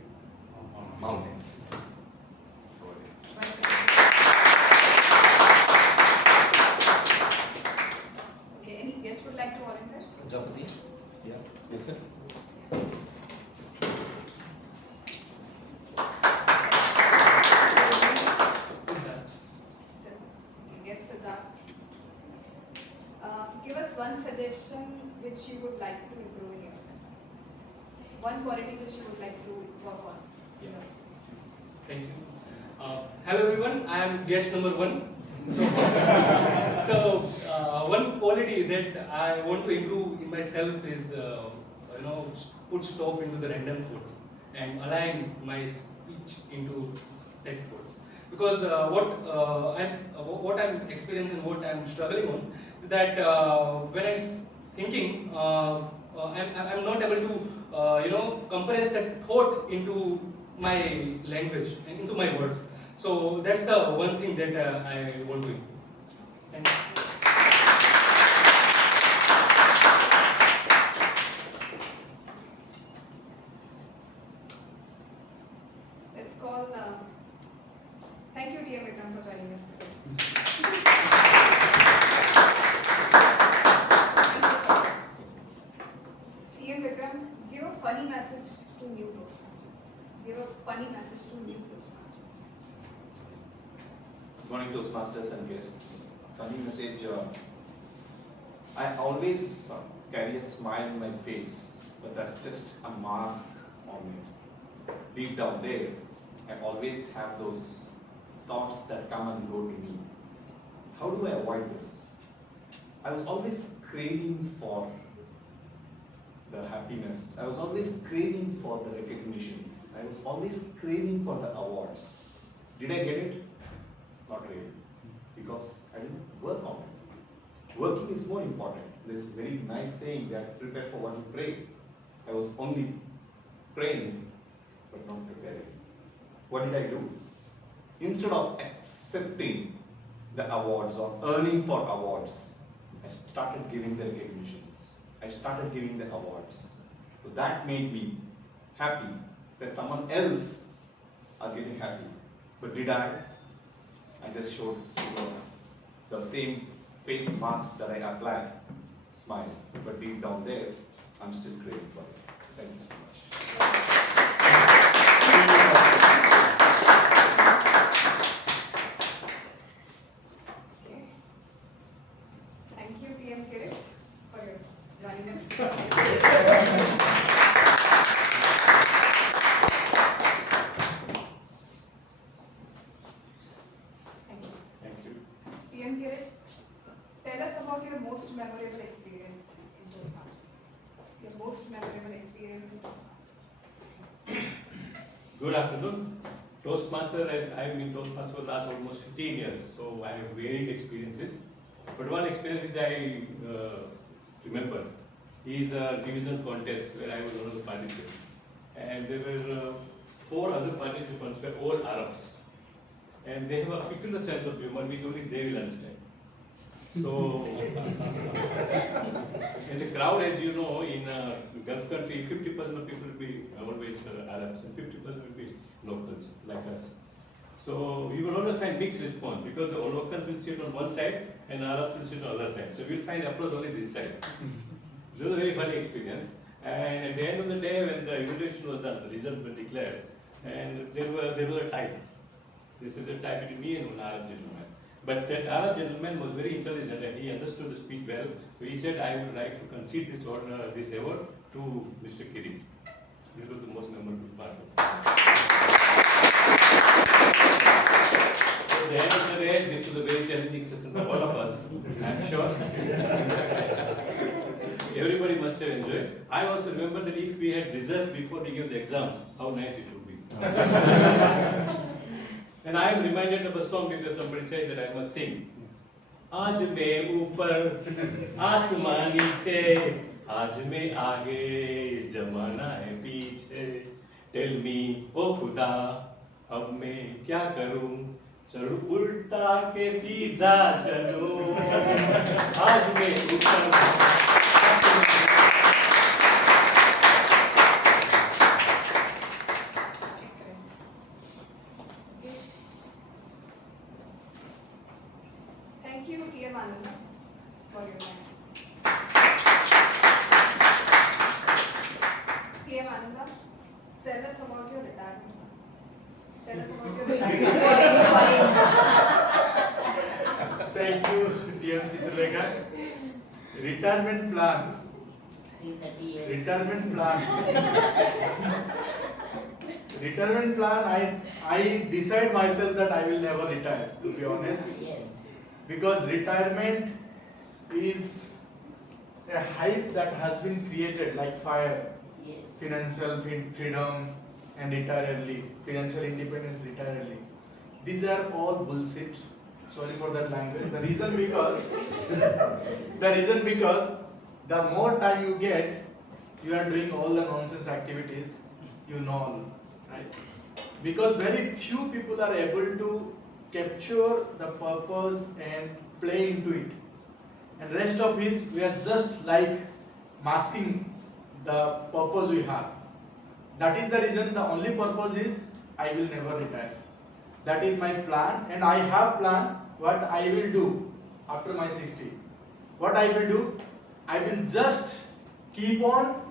mountains. Okay, any guest would like to volunteer? Japati? Yeah. Yes, sir. Yes, Siddharth. Give us one suggestion which you would like to improve in yourself. One quality which you would like to work on. Yeah. Thank you. Hello everyone, I am guest number 1. So, one quality that I want to improve in myself is, put stop into the random thoughts and align my speech into that thoughts. Because what I'm experiencing, what I'm struggling on, is that when I'm thinking, I'm not able to, compress that thought into my language and into my words. So that's the one thing that I want to improve. Thank you. Let's call. Thank you, TM Vikram, for joining us today. TM Vikram, give a funny message to new Toastmasters. Give a funny message to new Toastmasters. Good morning, Toastmasters and guests. Funny message. I always carry a smile in my face, but that's just a mask on it. Deep down there, I always have those thoughts that come and go to me. How do I avoid this? I was always craving for the happiness. I was always craving for the recognitions. I was always craving for the awards. Did I get it? Not really. Because I didn't work on it. Working is more important. There's a very nice saying that prepare for what you pray. I was only praying, but not preparing. What did I do? Instead of accepting the awards or earning for awards, I started giving the recognitions. I started giving the awards. So that made me happy that someone else are getting happy. But did I? I just showed the same face mask that I applied, smile. But deep down there, I'm still craving for it. Thank you so much. Okay. Thank you, TM Kirit, for your joining us. Thank you. Thank you. TM Kirit, tell us about your most memorable experience in Toastmasters. Your most memorable experience in Toastmasters. Good afternoon. Toastmaster, I've been Toastmaster for the last almost 15 years, so I have varied experiences. But one experience which I remember is a division contest where I was one of the participants. And there were 4 other participants were all Arabs. And they have a peculiar sense of humor which only they will understand. So, in the crowd, as you know, in Gulf country, 50% of people will be always Arabs and 50% will be locals like us. So we will always find mixed response because the locals will sit on one side and Arabs will sit on the other side. So we'll find applause only this side. This was a very funny experience. And at the end of the day, when the evaluation was done, the results were declared, and there was a tie. This is a tie between me and one Arab gentleman. But that Arab gentleman was very intelligent and he understood the speech well. So he said, I would like to concede this award to Mr. Kirit. This was the most memorable part of it. At the end of the day, this was a very challenging session for all of us, I'm sure. everybody must have enjoyed. I also remember that if we had reserved before we give the exams, how nice it would be. And I am reminded of a song because somebody said that I must sing. आज मैं ऊपर आसमान नीचे, आज मैं आगे जमाना है पीछे. Tell me, ओ खुदा, अब मैं क्या करूं? चलूं उल्टा के सीधा चलूं. आज मैं ऊपर Thank you, T.M. Ananda, for your time. T.M. Ananda, tell us about your retirement plans. Tell us about your retirement plans. Thank you, dear Chitralekha. Retirement plan. Retirement plan. Retirement plan. I decide myself that I will never retire. To be honest. Yes. Because retirement is a hype that has been created like fire. Yes. Financial freedom and retire early, financial independence, retire early. These are all bullshit. Sorry for that language. The reason because the more time you get, you are doing all the nonsense activities, you know all, right? Because very few people are able to capture the purpose and play into it. And rest of us, we are just like masking the purpose we have. That is the reason, the only purpose is I will never retire. That is my plan, and I have planned what I will do after my 60. What I will do, I will just keep on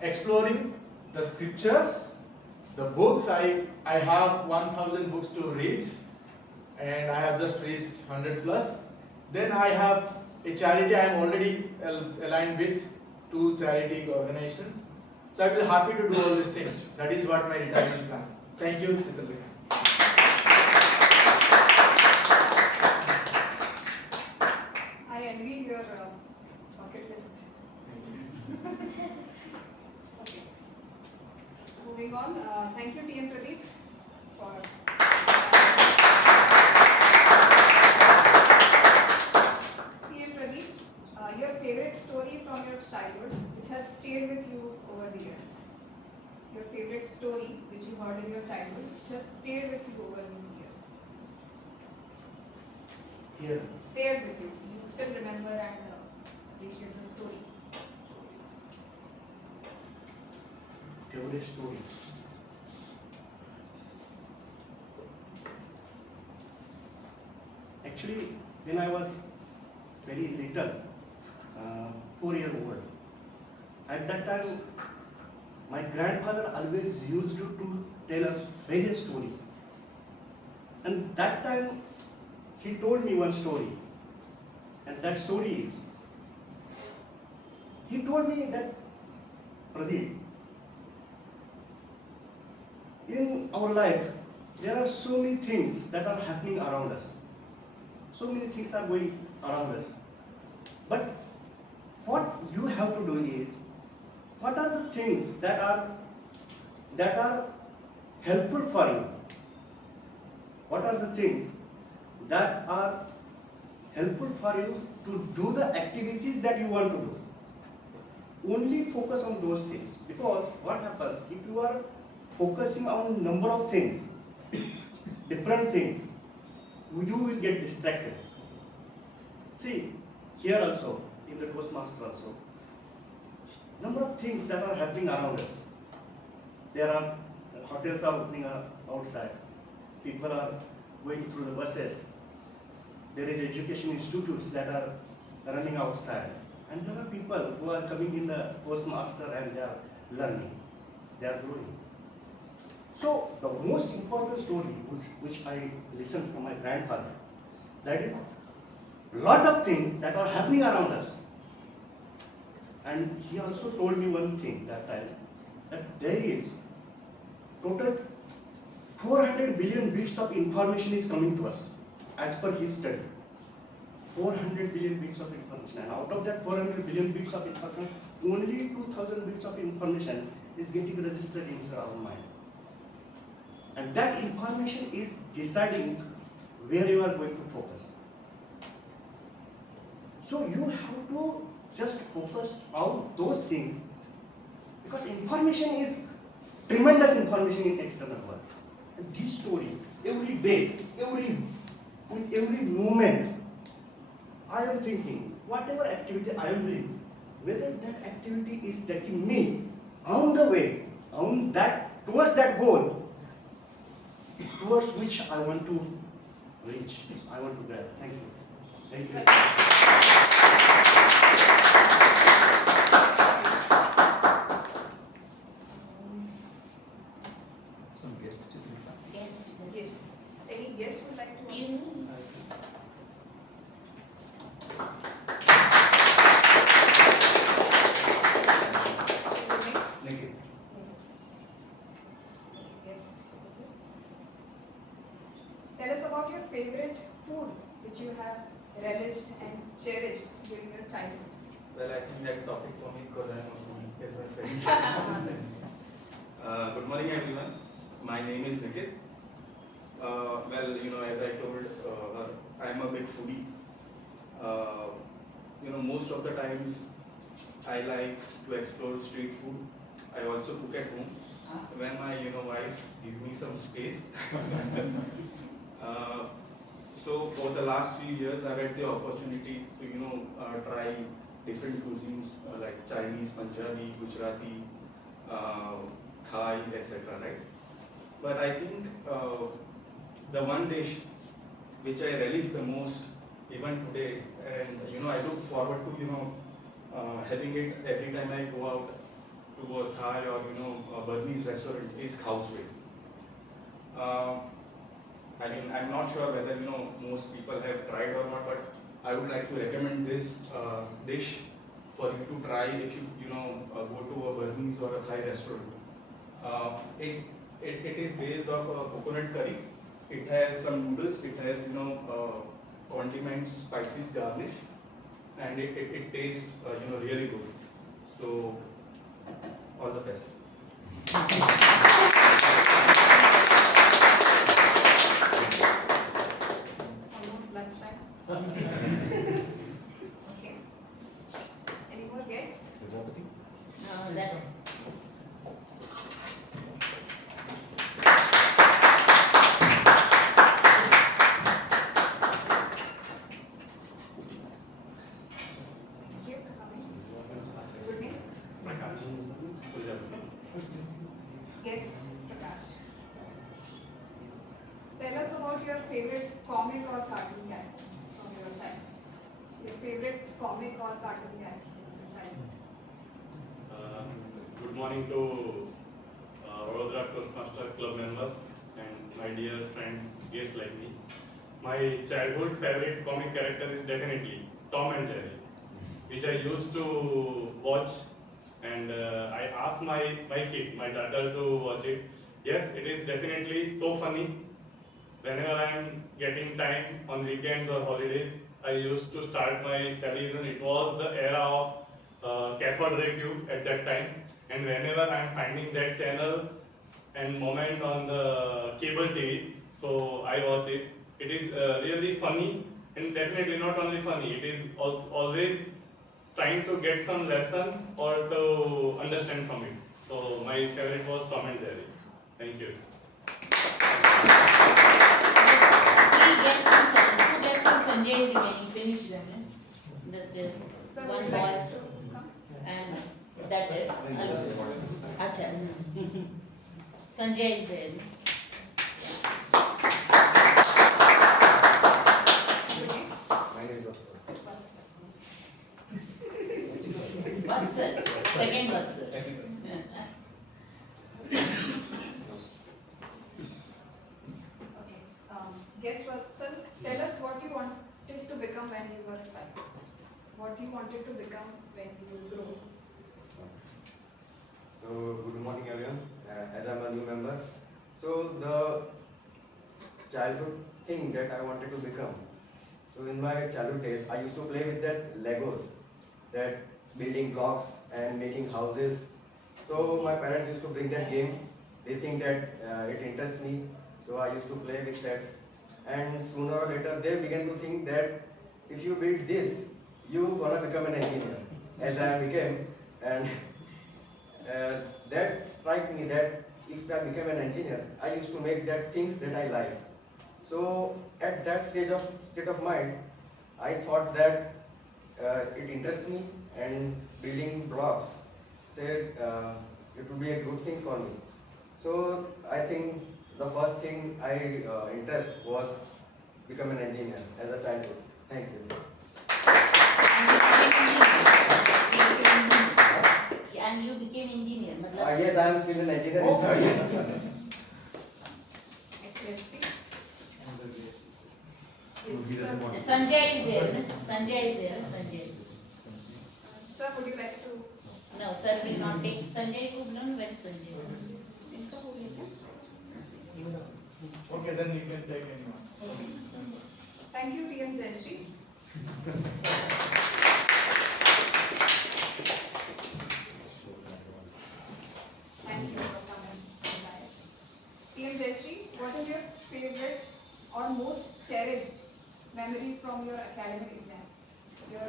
exploring the scriptures, the books. I have 1000 books to read, and I have just reached 100 plus. Then I have a charity I am already aligned with 2 charity organizations. So I will be happy to do all these things. That is what my retirement plan. Thank you, Chitralekha. I envy your bucket list. Okay. Moving on. Thank you, T.M. Pradeep, for. T.M. Pradeep, your favorite story from your childhood, which has stayed with you over the years. Your favorite story, which you heard in your childhood, which has stayed with you over the years. Here. Stayed with you. You still remember and appreciate the story. Favorite story. Actually, when I was very little, 4-year-old, at that time, my grandfather always used to tell us various stories. And that time, he told me one story. And that story is, he told me that, Pradeep, in our life, there are so many things that are happening around us. So many things are going around us. But what you have to do is, what are the things that are helpful for you? What are the things that are helpful for you to do the activities that you want to do? Only focus on those things, because what happens if you are focusing on number of things, different things, you will get distracted. See, here also, in the Toastmaster also, number of things that are happening around us. There are hotels are opening up outside. People are going through the buses. There is education institutes that are running outside. And there are people who are coming in the Toastmaster and they are learning. They are growing. So the most important story which I listened from my grandfather, that is lot of things that are happening around us. And he also told me one thing that time, that there is total 400 billion bits of information is coming to us as per his study. 400 billion bits of information, and out of that 400 billion bits of information, only 2000 bits of information is getting registered inside our mind. And that information is deciding where you are going to focus. So you have to just focus on those things, because information is tremendous information in external world. And this story, every day, with every moment, I am thinking, whatever activity I am doing, whether that activity is taking me on the way, towards that goal, towards which I want to reach, I want to grab. Thank you. Thank you. Guest. Yes. Any guest would like to? You. Thank you. Guest. Tell us about your favorite food which you have relished and cherished during your childhood. Well, I think that topic for me because I'm a foodie, as my friend. Good morning, everyone. My name is Nikit. Well, as I told her, I'm a big foodie. Most of the times I like to explore street food. I also cook at home when my wife gives me some space. So for the last few years, I've had the opportunity to try different cuisines like Chinese, Punjabi, Gujarati, Thai, etc. Right? But I think the one dish which I relish the most even today, and I look forward to having it every time I go out to a Thai or a Burmese restaurant, is khao suey. I'm not sure whether most people have tried or not, but I would like to recommend this dish for you to try if you go to a Burmese or a Thai restaurant. It is based off a coconut curry. It has some noodles. It has condiments, spices, garnish, and it tastes really good. So all the best. Almost lunchtime. Okay. Any more guests? No, that. Thank you for coming. Good name? Guest Prakash. Tell us about your favorite comic or cartoon character from your childhood. Your favorite comic or cartoon character from your childhood. Good morning to Vadodara Toastmaster Club members and my dear friends, guests like me. My childhood favorite comic character is definitely Tom and Jerry, which I used to watch, and I asked my kid, my daughter, to watch it. Yes, it is definitely so funny. Whenever I am getting time on weekends or holidays, I used to start my television. It was the era of cathode ray tube at that time, and whenever I am finding that channel and moment on the cable TV, so I watch it. It is really funny, and definitely not only funny, it is also always trying to get some lesson or to understand from it. So my favorite was Tom and Jerry. Thank you. Three guests from Sanjay. Two guests from Sanjay, when you finish them. Sir, One would you boy like to come? and that is. Acha. Sanjay is there. Good name? My name is Vatsal. Vatsal. Second Vatsal. Okay. Guest Vatsal, tell us what you wanted to become when you were a child. What you wanted to become when you grow. So, good morning everyone, as I'm a new member. So, the childhood thing that I wanted to become. So in my childhood days, I used to play with that Legos, that building blocks and making houses. So my parents used to bring that game. They think that it interests me, so I used to play with that. And sooner or later, they began to think that if you build this, you gonna become an engineer, as I became. And that struck me that if I became an engineer, I used to make that things that I like. So at that state of mind, I thought that it interests me, and building blocks said it would be a good thing for me. So I think the first thing I interest was become an engineer as a childhood. Thank you. And you became engineer. Yes, I am still an engineer in third year. Excellent speech. Sanjay is there. No? Sanjay is there. Sanjay. Sir, would you like to? No, sir will not take. Sanjay could not when Sanjay. Okay, then you can take anyone. Thank you, TM Jayashree. Thank you for coming, guys. TM Jayashree, what is your favorite or most cherished memory from your academic exams? Your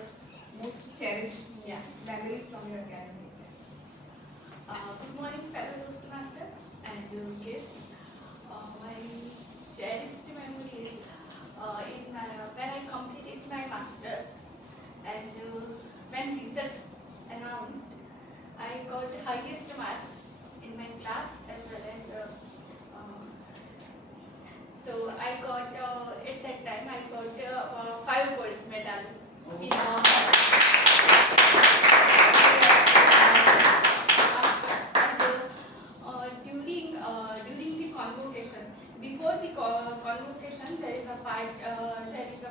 most cherished memories from your academic exams? Good morning, fellow Toastmasters and guests. My cherished memory is when I completed my masters, and when result announced, I got the highest marks in my class as well as. So I got at that time I got 5 gold medals. During the convocation, before the convocation, there is a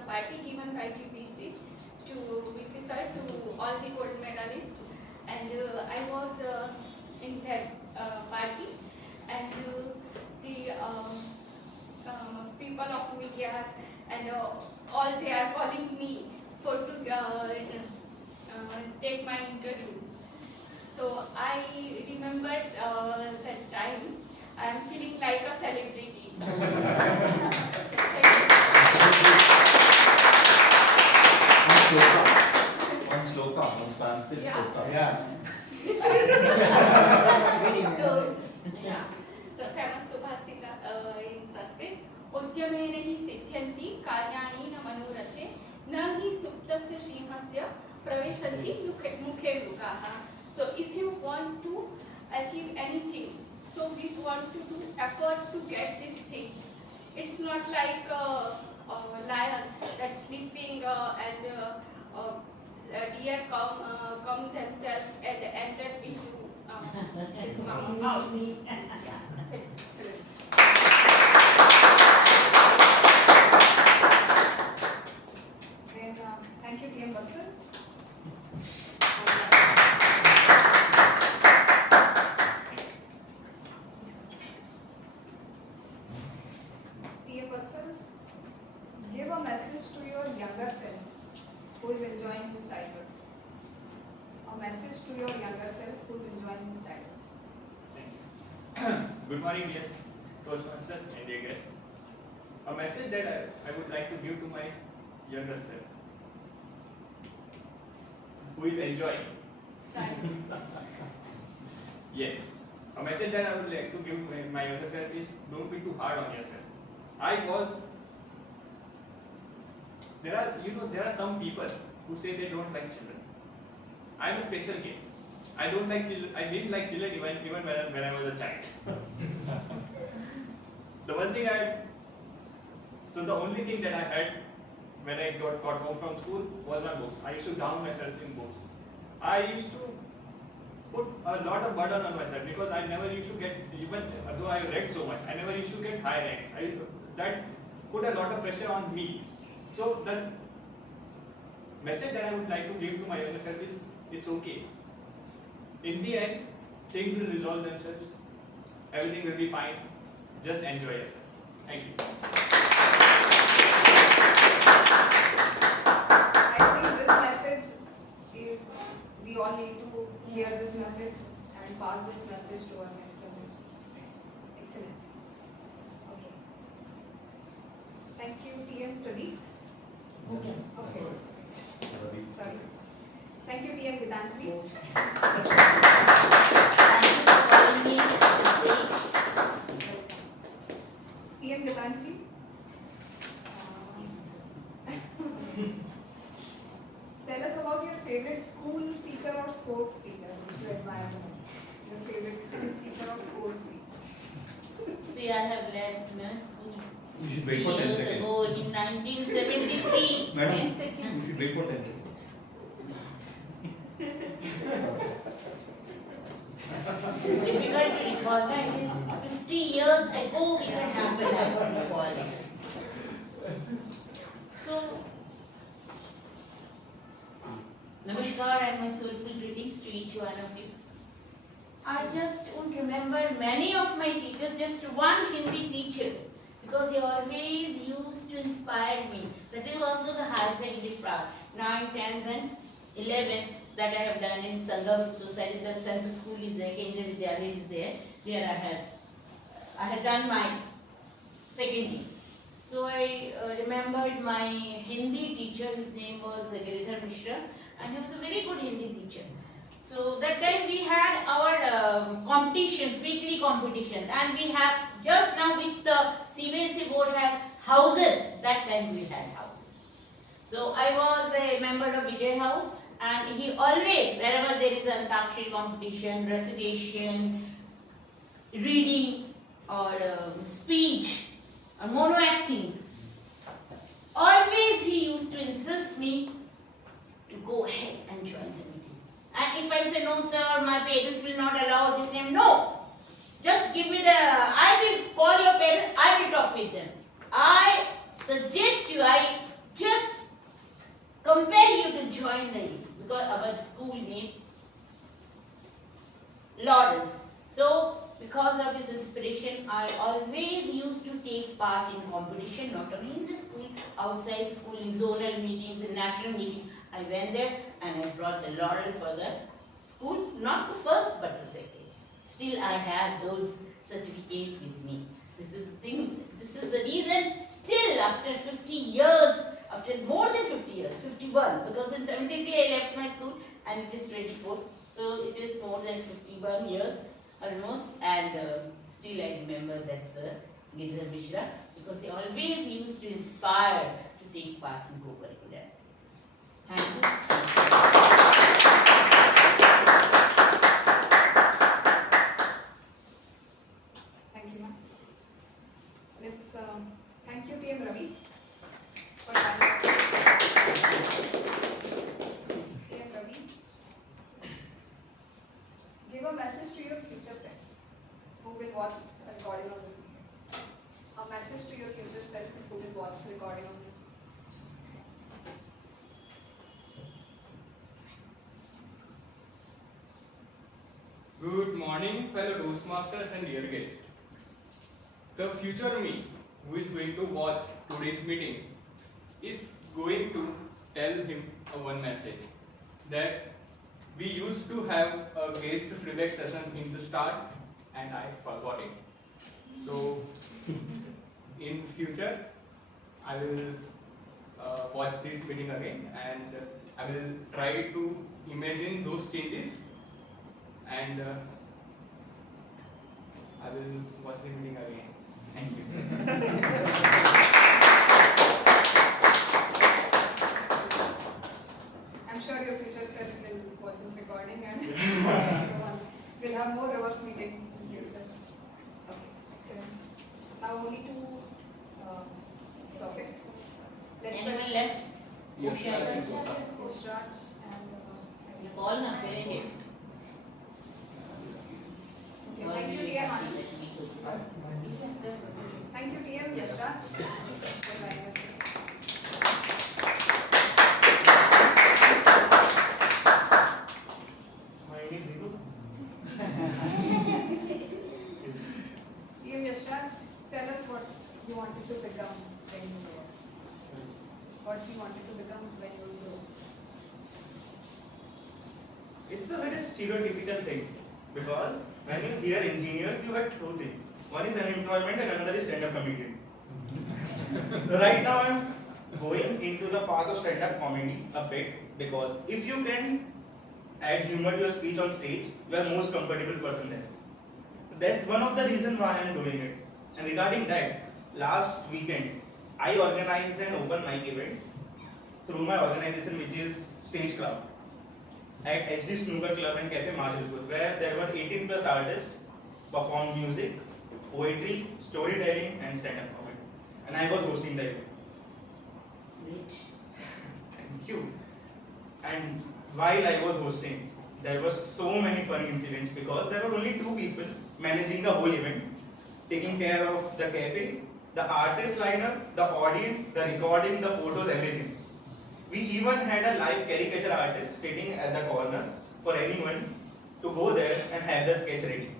party given by VC to VC sir to all the gold medalists, and I was in that party, and the people of media and all they are calling me for to take my interviews. So I remembered that time. I am feeling like a celebrity. One sloka, one Sanskrit sloka. Yeah. So famous Subhasita in Sanskrit. उद्यमेन हि सिद्ध्यन्ति कार्याणि न मनोरथे न हि सुप्तस्य सिंहस्य प्रविशन्ति मुखे मृगाः. So if you want to achieve anything, so we want to do effort to get this thing. It's not like a lion that's sleeping and deer come themselves and enter into his mouth. Thank you, TM Bansal. TM Bansal, give a message to your younger self who is enjoying his childhood. A message to your younger self who is enjoying his childhood. Thank you. Good morning, dear Toastmasters and dear guests. A message that I would like to give to my younger self, who is enjoying. Yes. A message that I would like to give my younger self is, don't be too hard on yourself. There are some people who say they don't like children. I am a special case. I don't like children. I didn't like children even when I was a child. So the only thing that I had when I got home from school was my books. I used to drown myself in books. I used to put a lot of burden on myself because I never used to get, even though I read so much, I never used to get high ranks. That put a lot of pressure on me. So the message that I would like to give to my younger self is, it's okay. In the end, things will resolve themselves. Everything will be fine. Just enjoy yourself. Thank you. Thank you, TM Gitanjali. Thank you for calling me. TM Gitanjali. Tell us about your favorite school teacher or sports teacher which you admire the most. Your favorite school teacher or sports teacher. See, I have left school You should wait for 10 years seconds. ago in 1973. Madam, 10 seconds. you should wait for 10 seconds. It's difficult to recall that. It is 50 years ago which had happened, I can recall it. So, Namaskar and my soulful greetings to each one of you. I just don't remember many of my teachers, just one Hindi teacher, because he always used to inspire me. That is also the higher secondary part, 9, 10, then 11 that I have done in Sangam Society. That central school is there, Kendriya Vidyalaya is there. There I had done my secondary. So I remembered my Hindi teacher. His name was Giridhar Mishra, and he was a very good Hindi teacher. So that time we had our competitions, weekly competitions, and we have just now which the CBSE board had houses. That time we had houses. So I was a member of Vijay House, and he always, wherever there is an Antakshari competition, recitation, reading, or speech, or mono acting, always he used to insist me to go ahead and join the meeting. And if I say no sir, my parents will not allow this name, no. Just give me I will call your parents, I will talk with them. I suggest you, I just compel you to join the meeting, because our school needs laurels. So, because of his inspiration, I always used to take part in competition, not only in the school, outside school, in zonal meetings, in national meetings. I went there and I brought the laurel for the school, not the first but the second. Still, I have those certificates with me. This is the thing, this is the reason, still after 50 years, after more than 50 years, 51, because in 73 I left my school and it is 24. So it is more than 51 years almost, and still I remember that sir, Giridhar Mishra, because he always used to inspire to take part in co-curricular activities. Thank you. Thank you, ma'am. Let's thank you, TM Ravi, for joining us. TM Ravi, give a message to your future self who will watch a recording of this meeting. A message to your future self who will watch the recording of this meeting. Good morning, fellow Toastmasters and dear guests. The future me, who is going to watch today's meeting, is going to tell him one message, that we used to have a guest feedback session in the start and I forgot it. So in future, I will watch this meeting again and I will try to imagine those changes, and I will watch the meeting again. Thank you. I'm sure your future self will watch this recording and we'll have more reverse meeting in future. Okay, excellent. Now only two topics. Let's Anyone left? Yes, Shall I- Yashraj and You call na, finish it. okay, thank you, TM Anand. Let me go. Thank you, TM Yashraj, for joining us today. My name is Zero. TM Yashraj, tell us what you wanted to become when you grow up. What you wanted to become when you grow up. It's a very stereotypical thing, because when you hear engineers, you get two things. One is unemployment and another is stand-up comedian. Right now I'm going into the path of stand-up comedy a bit, because if you can add humor to your speech on stage, you are most comfortable person there. That's one of the reasons why I am doing it. And regarding that, last weekend, I organized an open mic event through my organization, which is Stagecraft, at HD Snooker Club and Cafe Marshallpur, where there were 18 plus artists performed music, poetry, storytelling, and stand-up comedy. And I was hosting the event. Thank you. And while I was hosting, there were so many funny incidents because there were only 2 people managing the whole event, taking care of the cafe, the artist lineup, the audience, the recording, the photos, everything. We even had a live caricature artist sitting at the corner for anyone to go there and have the sketch ready.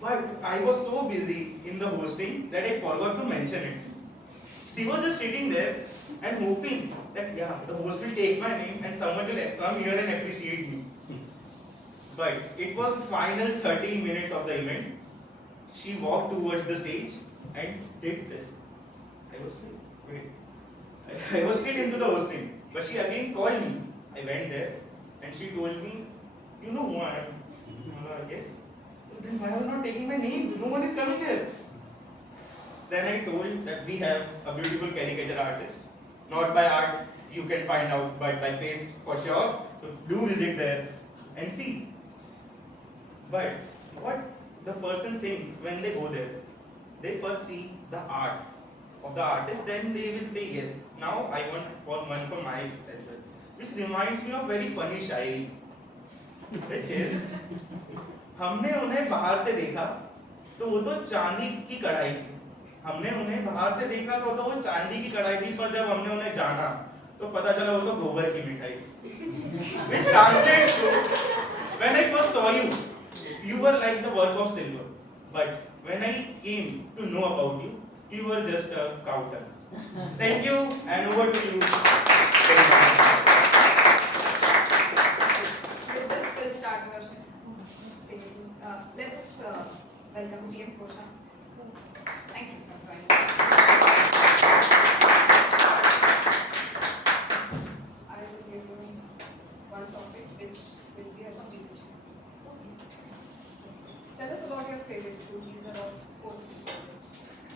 But I was so busy in the hosting that I forgot to mention it. She was just sitting there and hoping that the host will take my name and someone will come here and appreciate me. But it was the final 30 minutes of the event. She walked towards the stage and did this. I was like, wait. I was still into the hosting, but she again called me. I went there and she told me, you know who I am? Yes. Then why are you not taking my name? No one is coming here. Then I told that we have a beautiful caricature artist. Not by art, you can find out, but by face for sure. So do visit there and see. But what the person thinks when they go there, they first see the art of the artist, then they will say yes. Now I want one for my as well. Which reminds me of very funny Shayari, which is हमने उन्हें बाहर से देखा तो वो तो चांदी की कढ़ाई थी. हमने उन्हें बाहर से देखा तो वो चांदी की कढ़ाई थी, पर जब हमने उन्हें जाना तो पता चला वो तो गोबर की मिठाई थी. Which translates to, when I first saw you, you were like the work of silver. But when I came to know about you, you were just a counter. Thank you, and over to you. With this, we'll start our taking. Let's welcome DM Kosha. Thank you for joining us. I will give you one topic, which will be a topic. Tell us about your favorite school. These are all sports subjects.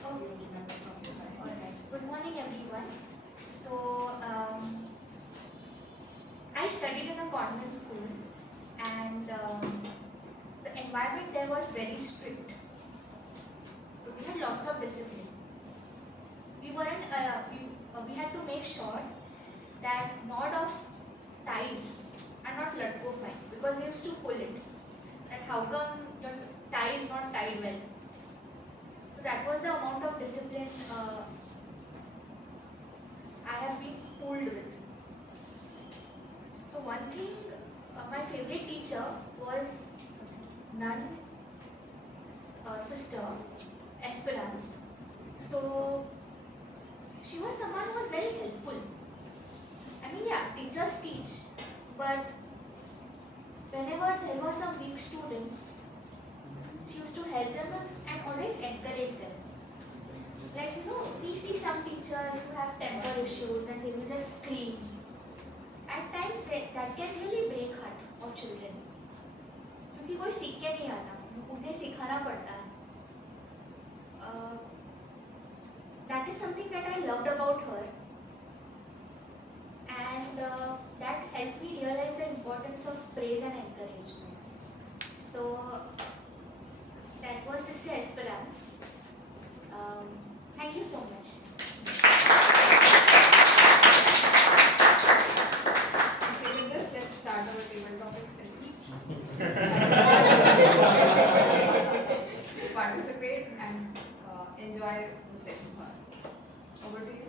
You remember from your time. Alright, good morning everyone. So, I studied in a convent school and the environment there was very strict. So we had lots of discipline. We weren't, we had to make sure that knot of ties are not latko fine because they used to pull it. And how come your tie is not tied well? So that was the amount of discipline I have been schooled with. So one thing, my favorite teacher was nun, sister, Esperance. So she was someone who was very helpful. I mean, yeah, teachers teach, but whenever there were some weak students, she used to help them and always encourage them. Like, you know, we see some teachers who have temper issues and they will just scream. At times, that can really break heart of children. क्योंकि कोई सीख के नहीं आता, उन्हें सिखाना पड़ता है. That is something that I loved about her. And that helped me realize the importance of praise and encouragement. So, that was Sister Esperance. Thank you so much. Okay, with this, let's start our table topic sessions. Participate and enjoy the session. Over to you.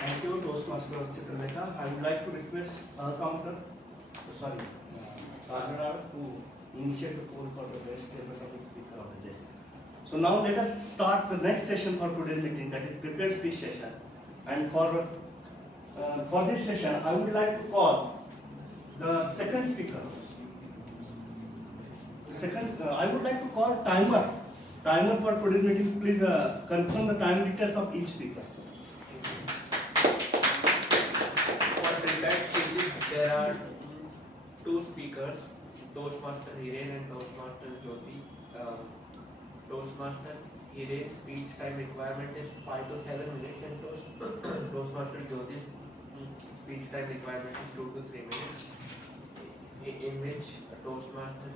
Thank you, Toastmaster Chitralekha. I would like to request counter, Sargara to initiate the poll for the best table topic speaker of the day. So now let us start the next session for today's meeting, that is prepared speech session. And for this session, I would like to call the second speaker. I would like to call timer. Timer for today's meeting. Please confirm the time details of each speaker. there are two speakers, Toastmaster Hiren and Toastmaster Jyoti. Toastmaster Hiren's speech time requirement is 5 to 7 minutes, and Toastmaster Jyoti's speech time requirement is 2 to 3 minutes. In which Toastmaster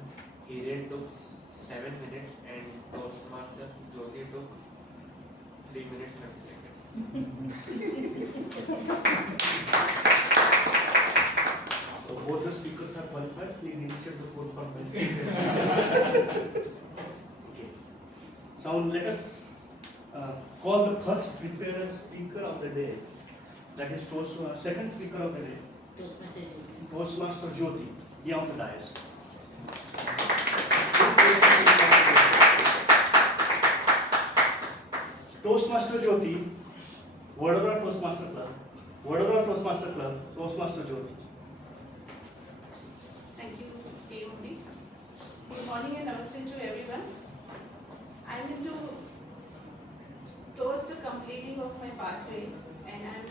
Hiren took 7 minutes and Toastmaster Jyoti took 3 minutes 30 seconds. So both the speakers are qualified. Please initiate the phone conference. Okay. So let us call the first prepared speaker of the day. That is second speaker of the day, Toastmaster Jyoti. He on the dais. Toastmaster Jyoti, Vadodara Toastmaster Club, Vadodara Toastmaster Club, Toastmaster Jyoti. Thank you, KOD. Good morning and namaste to everyone. I'm into towards the completing of my pathway, and I'm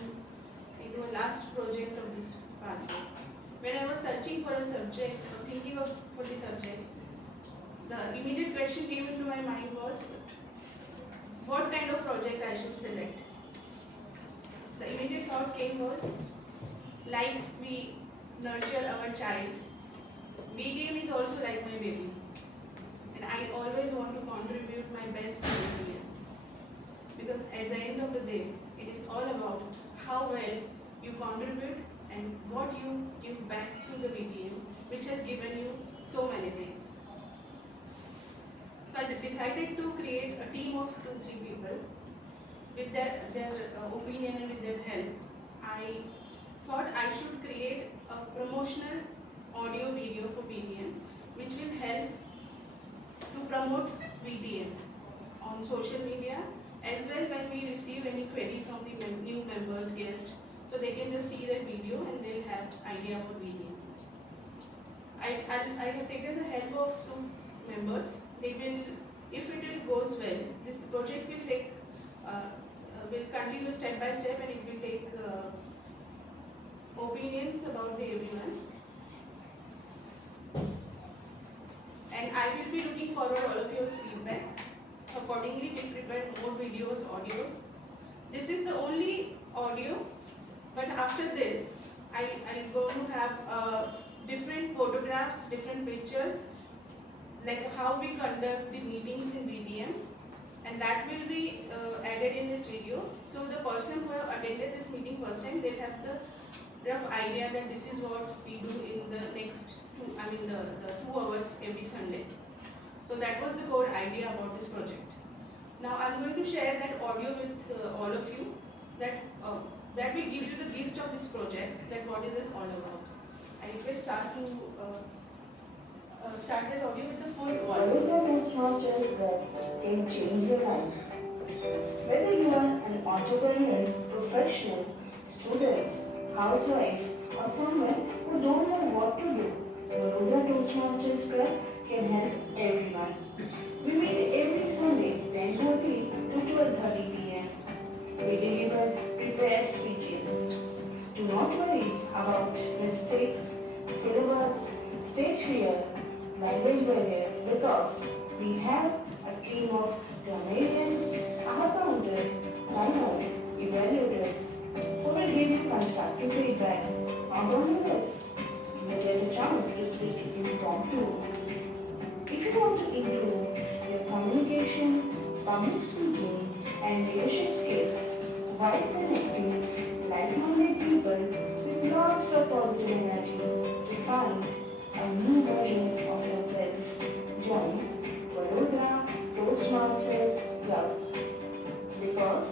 into a last project of this pathway. When I was searching for a subject or thinking of for the subject, the immediate question came into my mind was, what kind of project I should select? The immediate thought came was, like we nurture our child, BDM is also like my baby, and I always want to contribute my best to BDM, because at the end of the day, it is all about how well you contribute and what you give back to the BDM, which has given you so many things. So I decided to create a team of 2-3 people. With their opinion and with their help, I thought I should create a promotional audio video for BDM, which will help to promote BDM on social media, as well when we receive any query from the new members, guests, so they can just see that video and they'll have idea about BDM. I have taken the help of 2 members. They will, if it goes well, this project will take will continue step by step, and it will take opinions about the everyone. And I will be looking forward all of your feedback. Accordingly, we'll prepare more videos, audios. This is the only audio, but after this, I'm going to have different photographs, different pictures, like how we conduct the meetings in BDM, and that will be added in this video. So the person who have attended this meeting first time, they'll have the rough idea that this is what we do in the next the 2 hours every Sunday. So that was the core idea about this project. Now I'm going to share that audio with all of you, that will give you the gist of this project, that what is this all about. I request start this audio with the full audio. Vadodara Toastmasters Club can change your life. Whether you are an entrepreneur, professional, student, housewife, or someone who don't know what to do, Vadodara Toastmasters Club can help everyone. We meet every Sunday 10:30 to 12:30 p.m. We deliver prepared speeches. Do not worry about mistakes, fillwords, stage fear, language barrier, because we have a team of grammarian, accounter, timer, evaluators who will give you constructive feedbacks. Not only this, you will get a chance to speak impromptu. If you want to improve your communication, public speaking, and leadership skills while connecting like-minded people with lots of positive energy to find a new version of yourself, join Vadodara Toastmasters Club. Because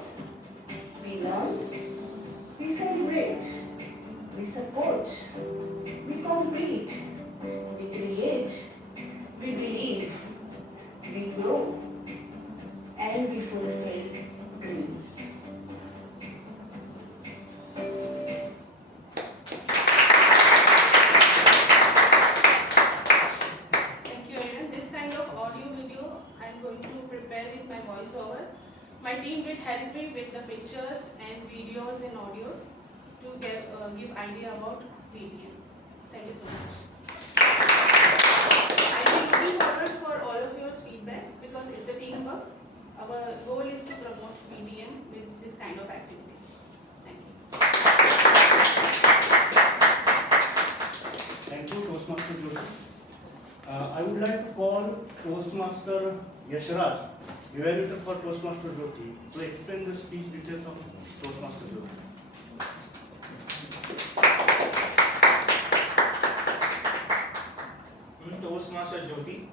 we learn, we celebrate, we support, we compete, we create, we believe, we grow, and we fulfill dreams. Thank you, Aaron. This kind of audio video I'm going to prepare with my voiceover. My team will help me with the pictures and videos and audios to give idea about BDM. Thank you so much. I'll be looking forward for all of your feedback because it's a teamwork. Our goal is to promote BDM with this kind of activities. Thank you. Thank you, Toastmaster Jyoti. I would like to call Toastmaster Yashraj, evaluator for Toastmaster Jyoti, to explain the speech details of Toastmaster Jyoti. Toastmaster Jyoti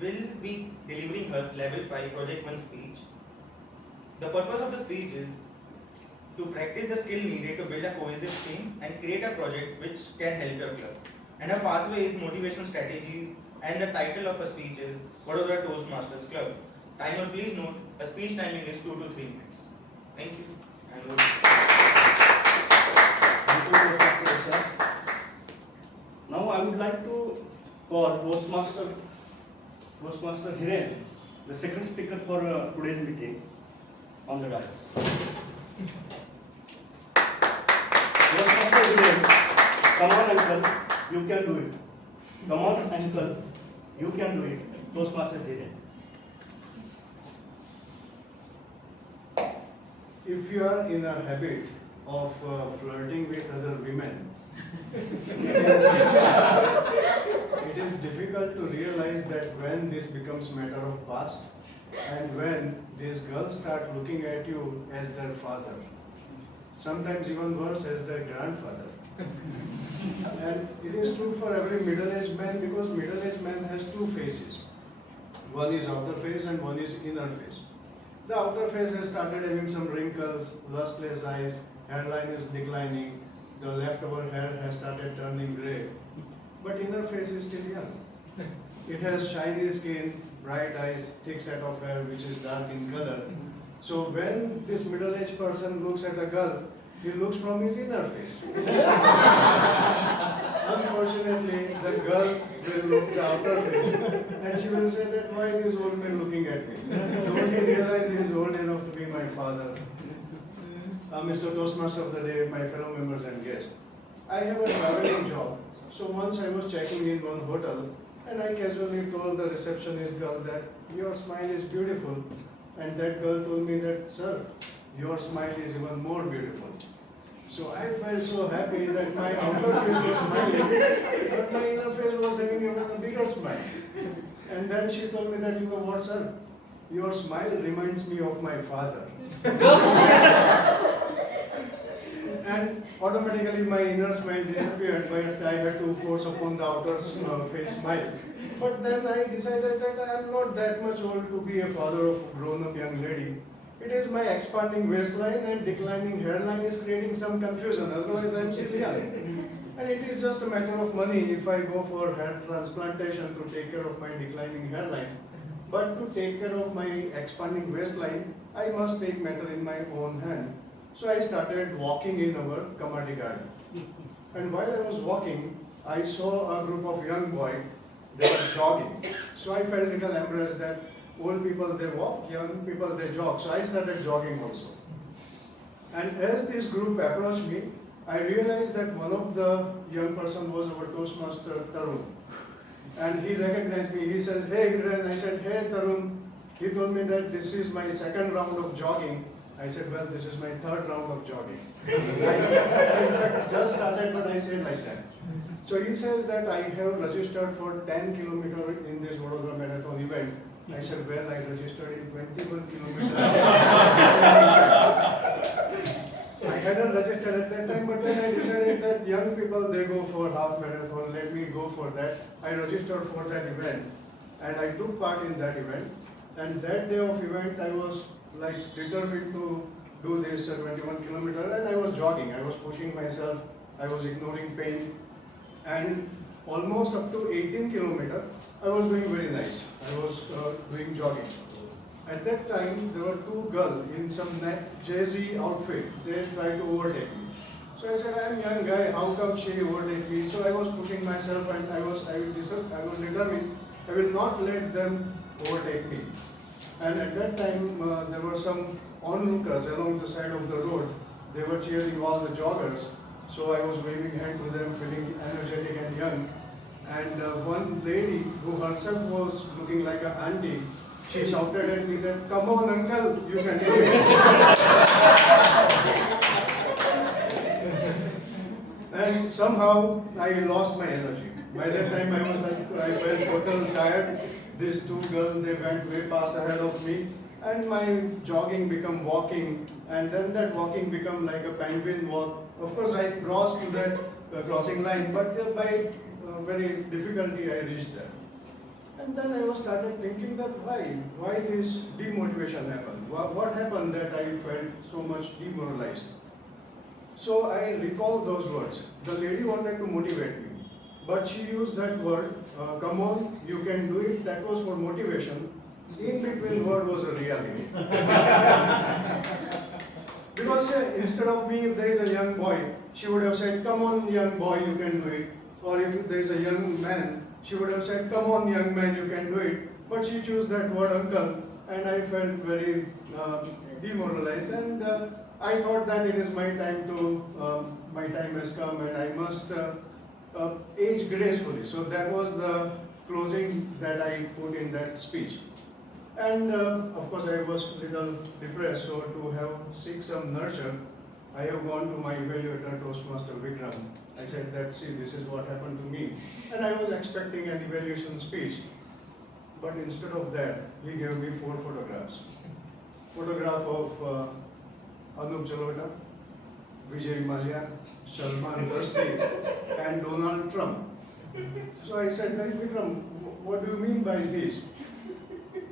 will be delivering her level 5 project 1 speech. The purpose of the speech is to practice the skill needed to build a cohesive team and create a project which can help your club. And her pathway is motivational strategies, and the title of her speech is Vadodara Toastmasters Club. Timer, please note, a speech timing is 2 to 3 minutes. Thank you. And over. Thank you, Toastmaster Yashraj. Now I would like to call Toastmaster Hiren, the second speaker for today's meeting, on the dais. Toastmaster Hiren, come on uncle, you can do it. Come on uncle, you can do it. Toastmaster Hiren. If you are in a habit of flirting with other women, it is difficult to realize that when this becomes matter of past and when these girls start looking at you as their father, sometimes even worse as their grandfather. And it is true for every middle-aged man because middle-aged man has two faces. One is outer face and one is inner face. The outer face has started having some wrinkles, lustreless eyes, hairline is declining, the leftover hair has started turning grey, but inner face is still young. It has shiny skin, bright eyes, thick set of hair which is dark in color. So when this middle-aged person looks at a girl, he looks from his inner face. Unfortunately, the girl will look the outer face and she will say that why is this old man looking at me? Don't he realize he is old enough to be my father? Mr. Toastmaster of the day, my fellow members and guests. I have a traveling job. So once I was checking in one hotel and I casually told the receptionist girl that your smile is beautiful. And that girl told me that, sir, your smile is even more beautiful. So I felt so happy that my outer face was smiling, but my inner face was having even a bigger smile. And then she told me that, you know what, sir, your smile reminds me of my father. And automatically my inner smile disappeared, but I had to force upon the outer face smile. But then I decided that I am not that much old to be a father of a grown-up young lady. It is my expanding waistline and declining hairline is creating some confusion, otherwise I am still young. And it is just a matter of money if I go for hair transplantation to take care of my declining hairline. But to take care of my expanding waistline, I must take matter in my own hand. So I started walking in our Kamadi garden. And while I was walking, I saw a group of young boys, they were jogging. So I felt a little embarrassed that old people they walk, young people they jog. So I started jogging also. And as this group approached me, I realized that one of the young person was our Toastmaster Tarun. And he recognized me. He says, hey Hiren. I said, hey Tarun. He told me that this is my second round of jogging. I said, well, this is my third round of jogging. I in fact just started, but I said like that. So he says that I have registered for 10 kilometers in this Vadodara Marathon event. I said, well, I registered in 21 kilometers. I hadn't registered at that time, but then I decided that young people, they go for half marathon, let me go for that. I registered for that event and I took part in that event. And that day of event, I was like determined to do this 21 kilometers and I was jogging, I was pushing myself, I was ignoring pain. And almost up to 18 kilometers, I was doing very nice. I was doing jogging. At that time, there were two girls in some Jay-Z outfit. They tried to overtake me. So I said, I am a young guy, how come she overtake me? So I was pushing myself and I was determined, I will not let them overtake me. And at that time, there were some onlookers along the side of the road. They were cheering all the joggers. So I was waving hand to them, feeling energetic and young. And one lady who herself was looking like an auntie, she shouted at me that, "Come on, uncle, you can do it." And somehow I lost my energy. By that time I was like, I felt totally tired. These two girls, they went way past ahead of me. And my jogging became walking. And then that walking became like a penguin walk. Of course I crossed to that crossing line, but by very difficulty I reached there. And then I was started thinking that why this demotivation happened? What happened that I felt so much demoralized? So I recall those words. The lady wanted to motivate me, but she used that word, "Come on, you can do it." That was for motivation. In between word was a reality. Because instead of me, if there is a young boy, she would have said, "Come on, young boy, you can do it." Or if there is a young man, she would have said, "Come on, young man, you can do it." But she chose that word "uncle," and I felt very demoralized. And I thought that it is my time my time has come, and I must age gracefully. So that was the closing that I put in that speech. And of course I was a little depressed, so to seek some nurture, I have gone to my evaluator, Toastmaster Vikram. I said that, "See, this is what happened to me." And I was expecting an evaluation speech. But instead of that, he gave me 4 photographs. Photograph of Anup Jalota, Vijay Mallya, Salman Rushdie, and Donald Trump. So I said, "Vikram, what do you mean by this?"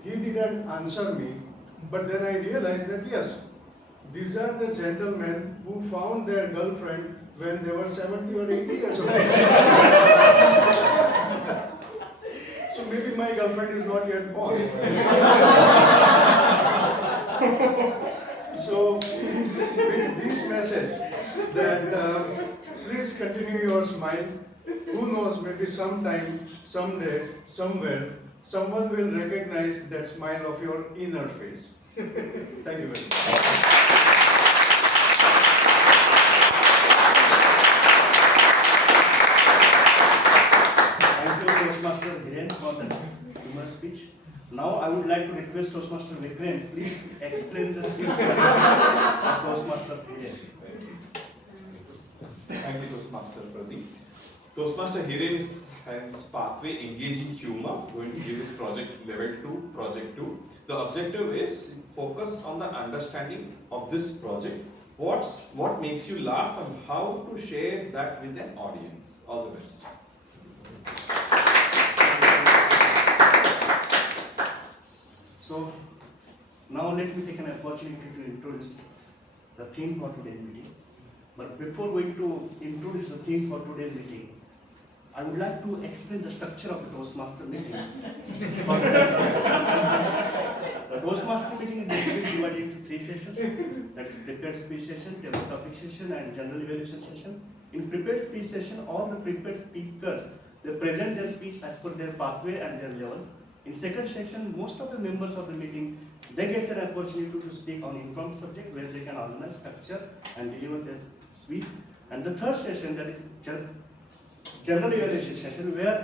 He didn't answer me, but then I realized that yes, these are the gentlemen who found their girlfriend when they were 70 or 80 years old. So maybe my girlfriend is not yet born. So with this message that please continue your smile. Who knows, maybe sometime, someday, somewhere, someone will recognize that smile of your inner face. Thank you very much. Toastmaster Dhiren for the humorous speech. Now I would like to request Toastmaster Vikram, please explain the speech of Toastmaster Dhiren. Thank you, Toastmaster Pradeep. Toastmaster Hiren is his pathway engaging humor, going to give his project level 2, project 2. The objective is focus on the understanding of this project. What makes you laugh and how to share that with an audience. All the best. So now let me take an opportunity to introduce the theme for today's meeting. But before going to introduce the theme for today's meeting, I would like to explain the structure of the Toastmaster meeting. The Toastmaster meeting is basically divided into 3 sessions. That is prepared speech session, table topic session, and general evaluation session. In prepared speech session, all the prepared speakers, they present their speech as per their pathway and their levels. In second section, most of the members of the meeting, they get an opportunity to speak on informed subject where they can organize, structure, and deliver their speech. And the third session, that is general evaluation session, where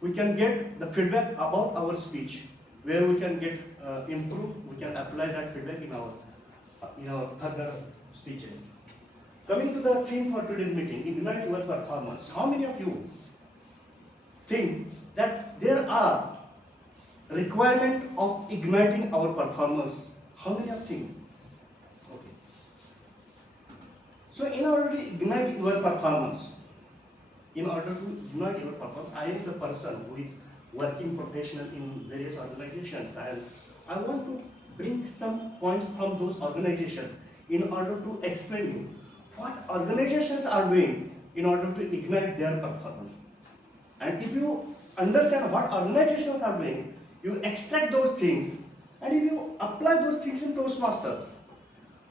we can get the feedback about our speech, where we can get improve, we can apply that feedback in our further speeches. Coming to the theme for today's meeting, ignite your performance. How many of you think that there are requirement of igniting our performance? How many of you think? Okay. So in order to ignite your performance, I am the person who is working professional in various organizations, and I want to bring some points from those organizations in order to explain you what organizations are doing in order to ignite their performance. And if you understand what organizations are doing, you extract those things, and if you apply those things in Toastmasters,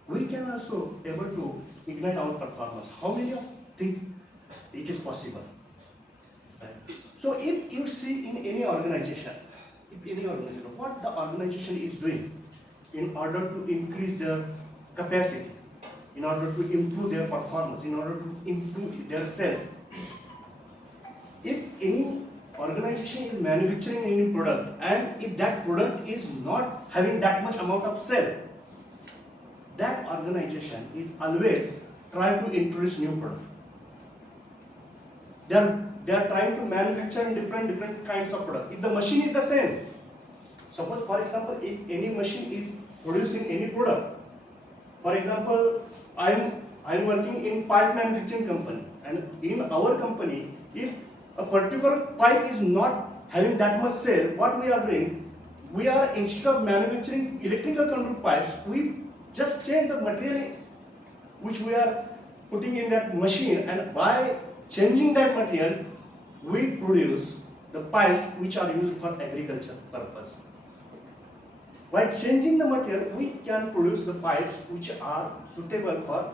we can also able to ignite our performance. How many of you think it is possible? Right. So if you see in any organization, what the organization is doing in order to increase their capacity, in order to improve their performance, in order to improve their sales. If any organization is manufacturing any product and if that product is not having that much amount of sale, that organization is always trying to introduce new product. They are trying to manufacture different kinds of products. If the machine is the same, suppose for example, if any machine is producing any product, for example, I'm working in pipe manufacturing company, and in our company, if a particular pipe is not having that much sale, what we are doing, we are, instead of manufacturing electrical control pipes, we just change the material which we are putting in that machine, and by changing that material, we produce the pipes which are used for agriculture purpose. By changing the material, we can produce the pipes which are suitable for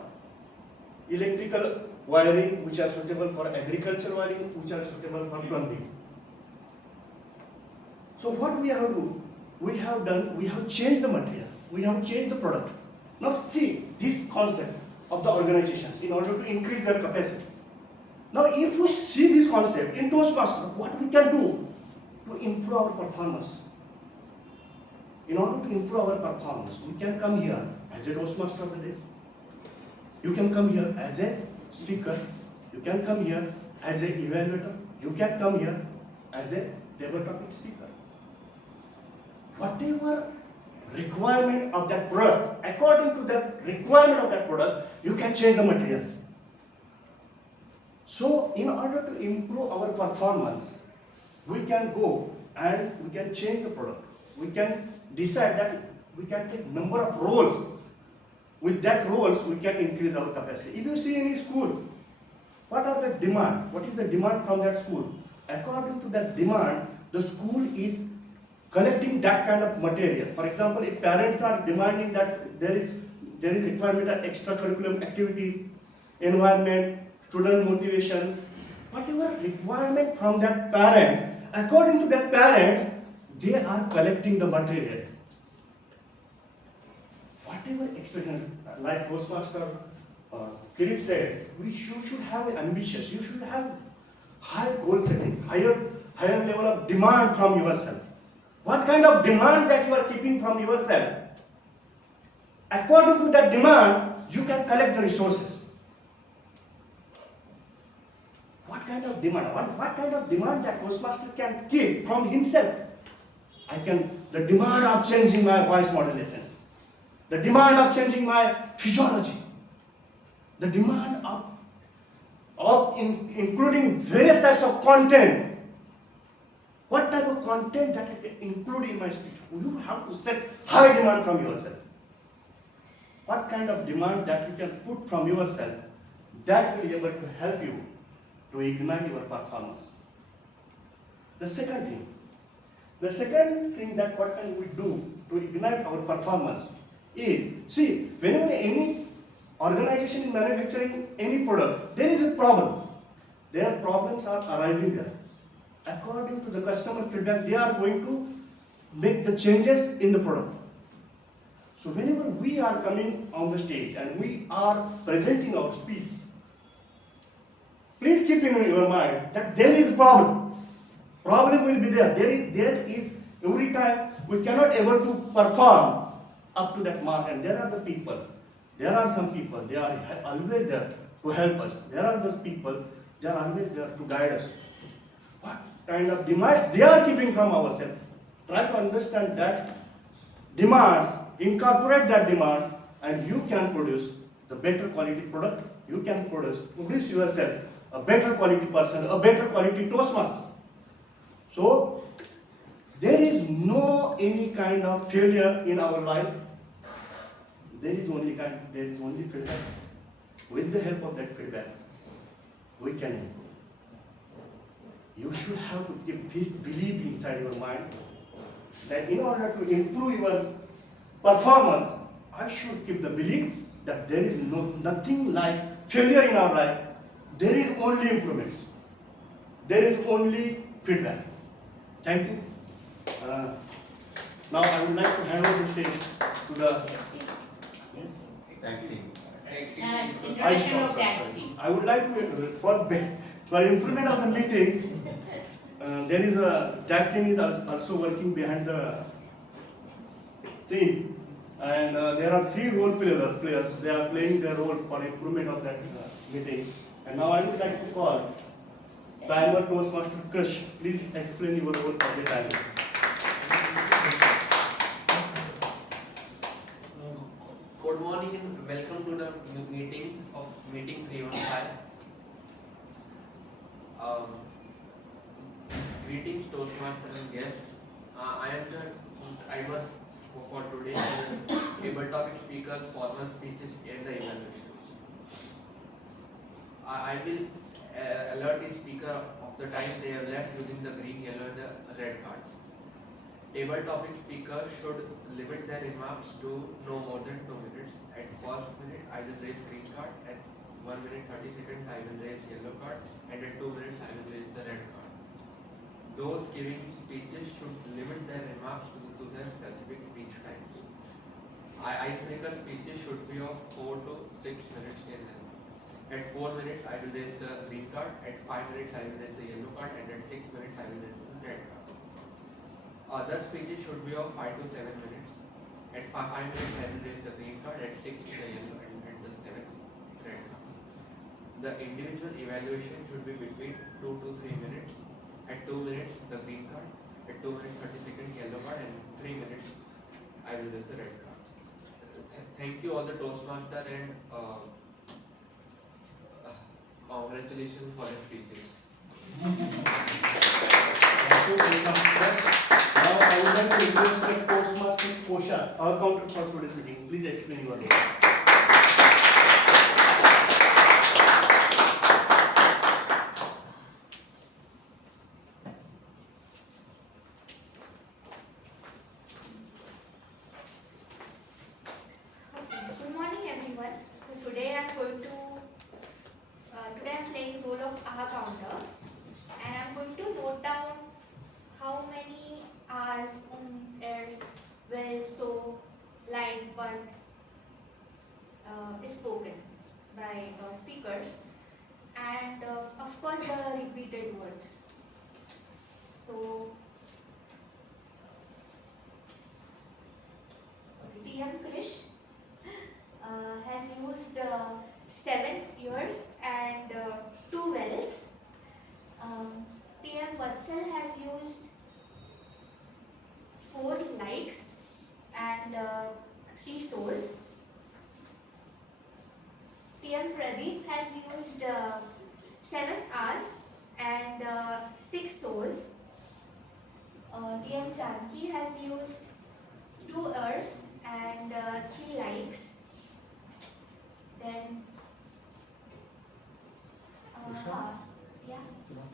electrical wiring, which are suitable for agricultural wiring, which are suitable for plumbing. So what we have to do, we have changed the material, we have changed the product. Now see this concept of the organizations in order to increase their capacity. Now if we see this concept in Toastmaster, what we can do to improve our performance? In order to improve our performance, we can come here as a Toastmaster of the day. You can come here as a speaker. You can come here as an evaluator. You can come here as a table topic speaker. Whatever requirement of that product, according to the requirement of that product, you can change the material. So in order to improve our performance, we can go and we can change the product. We can decide that we can take number of roles. With that roles, we can increase our capacity. If you see any school, what are the demand? What is the demand from that school? According to that demand, the school is collecting that kind of material. For example, if parents are demanding that there is requirement of extracurricular activities, environment, student motivation, whatever requirement from that parent, according to that parent, they are collecting the material. Whatever expectation, like Toastmaster Kirit said, you should have ambitious, you should have high goal settings, higher level of demand from yourself. What kind of demand that you are keeping from yourself? According to that demand, you can collect the resources. What kind of demand? What kind of demand that Toastmaster can keep from himself? The demand of changing my voice modulations, the demand of changing my physiology, the demand of including various types of content. What type of content that I can include in my speech? You have to set high demand from yourself. What kind of demand that you can put from yourself, that will be able to help you to ignite your performance. The second thing that what can we do to ignite our performance is, see, whenever any organization is manufacturing any product, there is a problem. Their problems are arising there. According to the customer feedback, they are going to make the changes in the product. So whenever we are coming on the stage and we are presenting our speech, please keep in your mind that there is a problem. Problem will be there. There is every time we cannot able to perform up to that mark, and there are the people. There are some people, they are always there to help us. There are those people, they are always there to guide us. What kind of demands they are keeping from ourselves? Try to understand that demands, incorporate that demand, and you can produce the better quality product. You can produce yourself a better quality person, a better quality Toastmaster. So there is no any kind of failure in our life. There is only feedback. With the help of that feedback, we can improve. You should have to keep this belief inside your mind that in order to improve your performance, I should keep the belief that there is nothing like failure in our life. There is only improvements. There is only feedback. Thank you. Now I would like to hand over the stage to the. Thank you. introduction of that team. I would like to, for improvement of the meeting, there is a tag team is also working behind the scene, and there are 3 role players. They are playing their role for improvement of that meeting. And now I would like to call Timer Toastmaster Krish. Please explain your role for the timer. Good morning and welcome to the meeting of meeting 315. Greetings Toastmaster and guests. I am the timer for today's table topic speakers, formal speeches and the evaluations. I will alert the speaker of the time they have left using the green, yellow and the red cards. Table topic speakers should limit their remarks to no more than 2 minutes. At first minute, I will raise green card. At 1 minute 30 seconds, I will raise yellow card. And at 2 minutes, I will raise the red card. Those giving speeches should limit their remarks to their specific speech times. Icebreaker speeches should be of 4 to 6 minutes in length. At 4 minutes, I will raise the green card. At 5 minutes, I will raise the yellow card. And at 6 minutes, I will raise the red card. Other speeches should be of 5 to 7 minutes. At 5 minutes, I will raise the green card. At 6, the yellow, and at the 7th, red card. The individual evaluation should be between 2 to 3 minutes. At 2 minutes, the green card. At 2 minutes 30 seconds, yellow card, and 3 minutes, I will raise the red card. Thank you all the Toastmaster and congratulations for your speeches. Thank you, Toastmaster. Now I would like to request the Toastmaster Kosha, our counter for today's meeting. Please explain your role. Good morning, everyone. So today I'm going to today I'm playing the role of AHA counter, and I'm going to note down how many R's, airs, well, so, line, but is spoken by speakers, and of course the repeated words. So TM Krish has used 7 ears and 2 wells. TM Vatsal has used 4 likes and 3 so's. TM Pradeep has used 7 R's and 6 so's. TM Janki has used 2 R's and 3 likes. Then, yeah.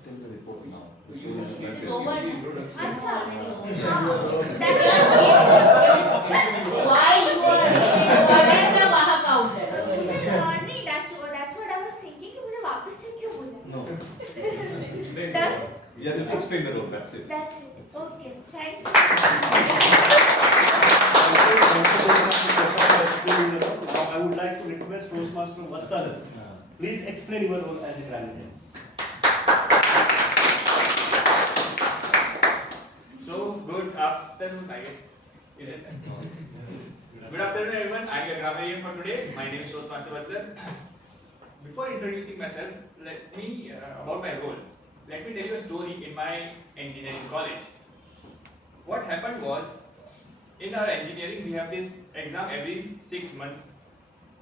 Tell the report now. Acha. Why you are what is the Maha counter? नहीं, that's what I was thinking कि मुझे वापस से क्यों बोला? No. Done? Yeah, you explain the role, that's it. That's it. Okay, thank you. Now I would like to request Toastmaster Vatsal. Please explain your role as a granite. So, good afternoon, I guess. Is it? Good afternoon, everyone. I'm your grammarian for today. My name is Toastmaster Vatsal. Before introducing myself, about my role. Let me tell you a story in my engineering college. What happened was, in our engineering, we have this exam every 6 months,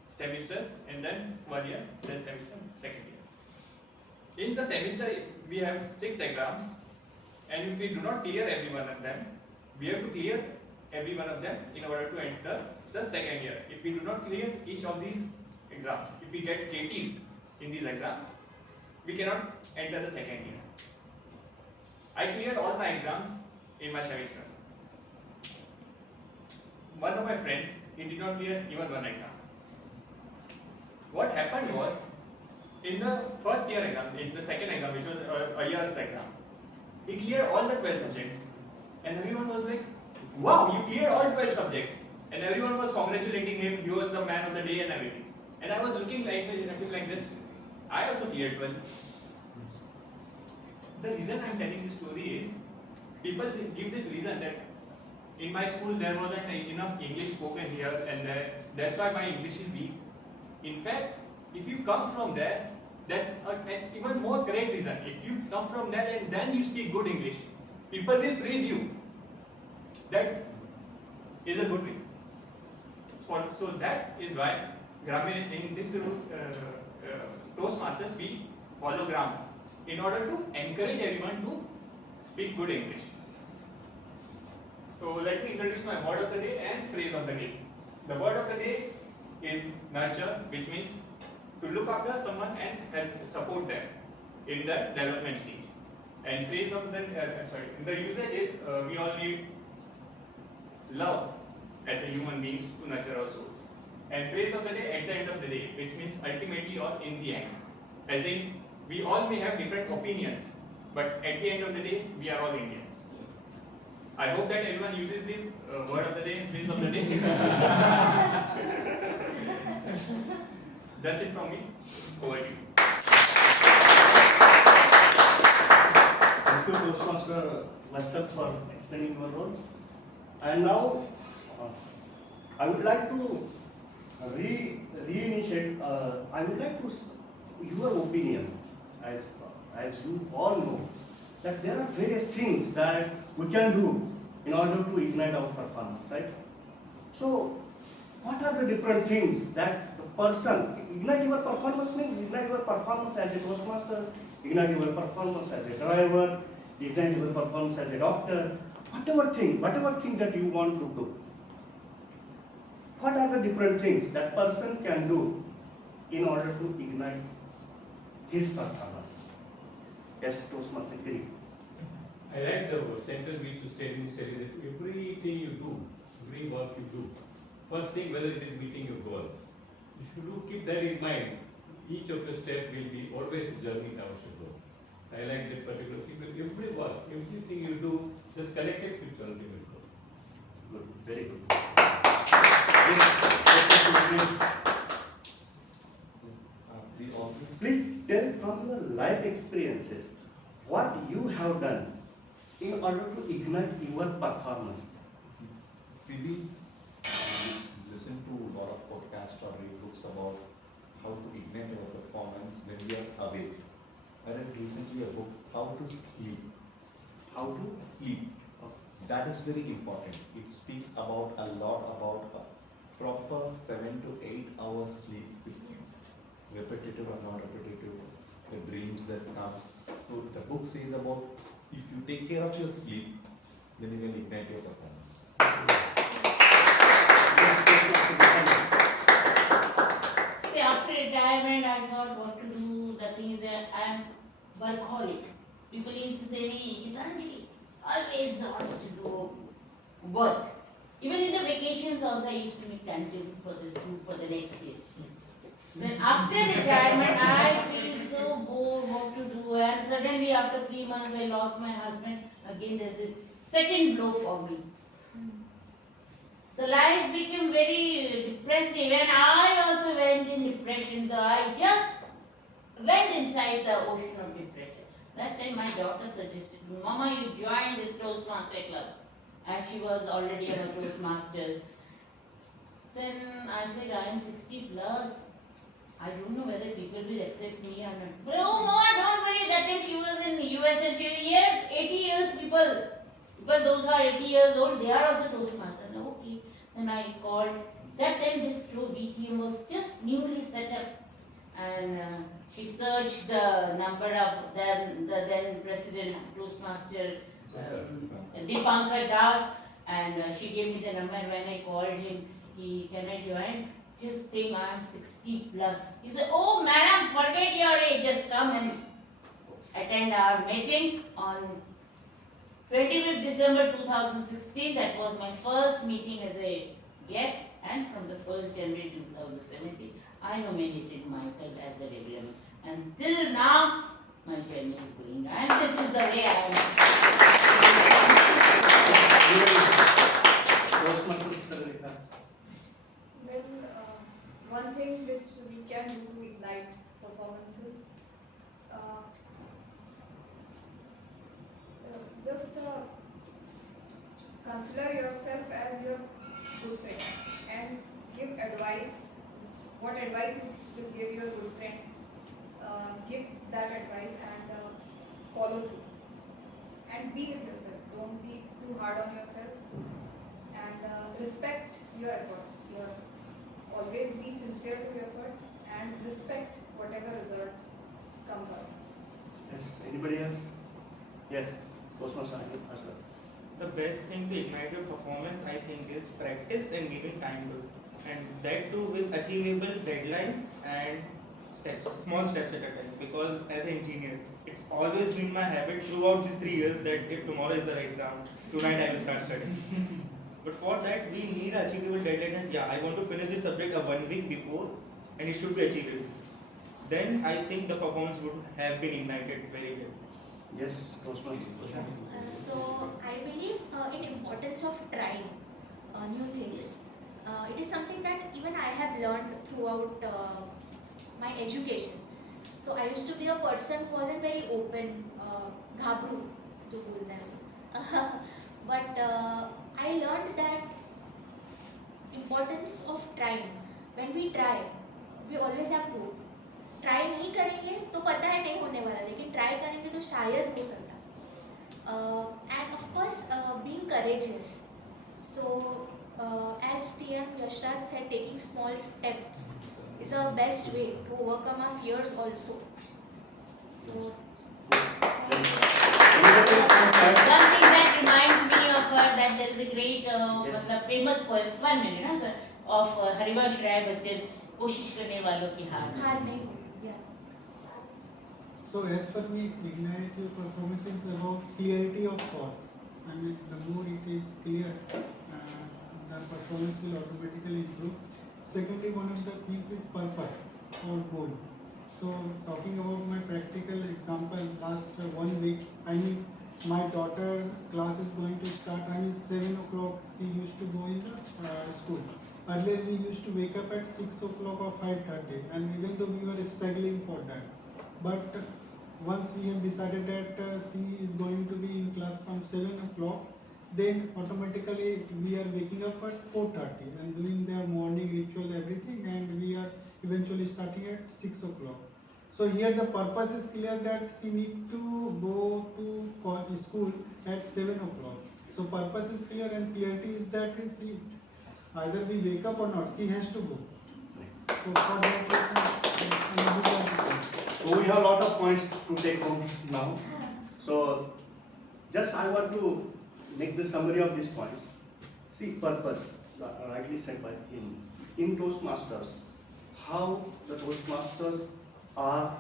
semesters, and then 1 year, then semester, second year. In the semester, we have 6 exams, and if we do not clear every one of them, we have to clear every one of them in order to enter the second year. If we do not clear each of these exams, if we get KTs in these exams, we cannot enter the second year. I cleared all my exams in my semester. One of my friends, he did not clear even one exam. What happened was, in the first year exam, in the second exam, which was a year's exam, he cleared all the 12 subjects. And everyone was like, wow, you cleared all 12 subjects. And everyone was congratulating him, he was the man of the day and everything. And I was looking like this. I also cleared 12. The reason I'm telling this story is, people give this reason that in my school there wasn't enough English spoken here and there. That's why my English is weak. In fact, if you come from there, that's an even more great reason. If you come from there and then you speak good English, people will praise you. That is a good reason. So that is why grammar in this Toastmasters we follow grammar in order to encourage everyone to speak good English. So let me introduce my word of the day and phrase of the day. The word of the day is nurture, which means to look after someone and help support them in the development stage. And phrase of the the usage is we all need love as a human beings to nurture our souls. And phrase of the day at the end of the day, which means ultimately or in the end. As in, we all may have different opinions, but at the end of the day, we are all Indians. I hope that everyone uses this word of the day and phrase of the day. That's it from me. Over to you. Thank you, Toastmaster Vasant, for explaining your role. And now, I would like to reinitiate. I would like to your opinion, as you all know, that there are various things that we can do in order to ignite our performance, right? So, what are the different things that the person ignite your performance means? Ignite your performance as a Toastmaster, ignite your performance as a driver, ignite your performance as a doctor, whatever thing that you want to do. What are the different things that person can do in order to ignite his performance? Yes, Toastmaster Giri. I like the sentence which you said that everything you do, every work you do, first thing whether it is meeting your goal. If you do keep that in mind, each of your step will be always a journey towards your goal. I like that particular thing, but every work, everything you do, just connect it with your ultimate goal. Good, very good. Please tell from your life experiences what you have done in order to ignite your performance. We listen to a lot of podcasts or read books about how to ignite our performance when we are awake. I read recently a book, How to Sleep. How to sleep. That is very important. It speaks about a lot about a proper 7 to 8 hours sleep, with repetitive or non-repetitive, the dreams that come. So the book says about if you take care of your sleep, then you will ignite your performance. See, after retirement, I thought what to do. The thing is that I am workaholic. People used to say me, Gitanjali always wants to do work. Even in the vacations also, I used to make timetables for this group for the next year. Then after retirement, I feel so bored what to do, and suddenly after 3 months, I lost my husband. Again, there's a second blow for me. The life became very depressive, and I also went in depression. So I just went inside the ocean of depression. That time my daughter suggested me, Mama, you join this Toastmaster club. As she was already a Toastmaster. Then I said, I am 60 plus. I don't know whether people will accept me or not. But oh Mama, don't worry. That time she was in the US and she was here 80 years people. But those who are 80 years old, they are also Toastmasters. Okay. Then I called. That time this VTM was just newly set up. And she searched the number of the then President Toastmaster Dipankar Das, and she gave me the number. And when I called him, can I join? Just think I am 60 plus. He said, oh madam, forget your age, just come and attend our meeting on 25th December 2016. That was my first meeting as a guest, and from the 1st January 2017, I nominated myself as the regular. And till now, my journey is going, and this is the way I am. Well, one thing which we can do to ignite performances, just consider yourself as your good friend and give advice. What advice you will give your good friend, give that advice and follow through. And be with yourself. Don't be too hard on yourself. And respect your efforts. Always be sincere to your efforts and respect whatever result comes out. Yes, anybody else? Yes, Toastmaster as well. The best thing to ignite your performance, I think, is practice and giving time to it. And that too with achievable deadlines and steps, small steps at a time. Because as an engineer, it's always been my habit throughout these 3 years that if tomorrow is the exam, tonight I will start studying. But for that, we need achievable deadline. And yeah, I want to finish this subject 1 week before, and it should be achievable. Then I think the performance would have been ignited very well. Yes, Toastmaster. So I believe in importance of trying new things. It is something that even I have learned throughout my education. So I used to be a person who wasn't very open, ghabru to बोलते हैं. But I learned that importance of trying. When we try, we always have hope. Try नहीं करेंगे तो पता है नहीं होने वाला, लेकिन try करेंगे तो शायद हो सकता. And of course, being courageous. So, as TM Yashraj said, taking small steps is the best way to overcome our fears also. So, Something that reminds me of that there is a great, the famous poem, 1 minute, huh, sir, of Harivansh Rai Bachchan, कोशिश करने वालों की हार नहीं. So as per me, ignite your performance is about clarity of thoughts. I mean, the more it is clear, the performance will automatically improve. Secondly, one of the things is purpose or goal. So talking about my practical example, last 1 week, I mean, my daughter's class is going to start. I mean, 7 o'clock she used to go in the school. Earlier we used to wake up at 6 o'clock or 5:30, and even though we were struggling for that. But once we have decided that she is going to be in class from 7 o'clock, then automatically we are waking up at 4:30 and doing the morning ritual, everything, and we are eventually starting at 6 o'clock. So here the purpose is clear that she need to go to school at 7 o'clock. So purpose is clear and clarity is that she, either we wake up or not, she has to go. So for that reason, So we have a lot of points to take home now. So just I want to make the summary of these points. See, purpose, rightly said by him. In Toastmasters, how the Toastmasters are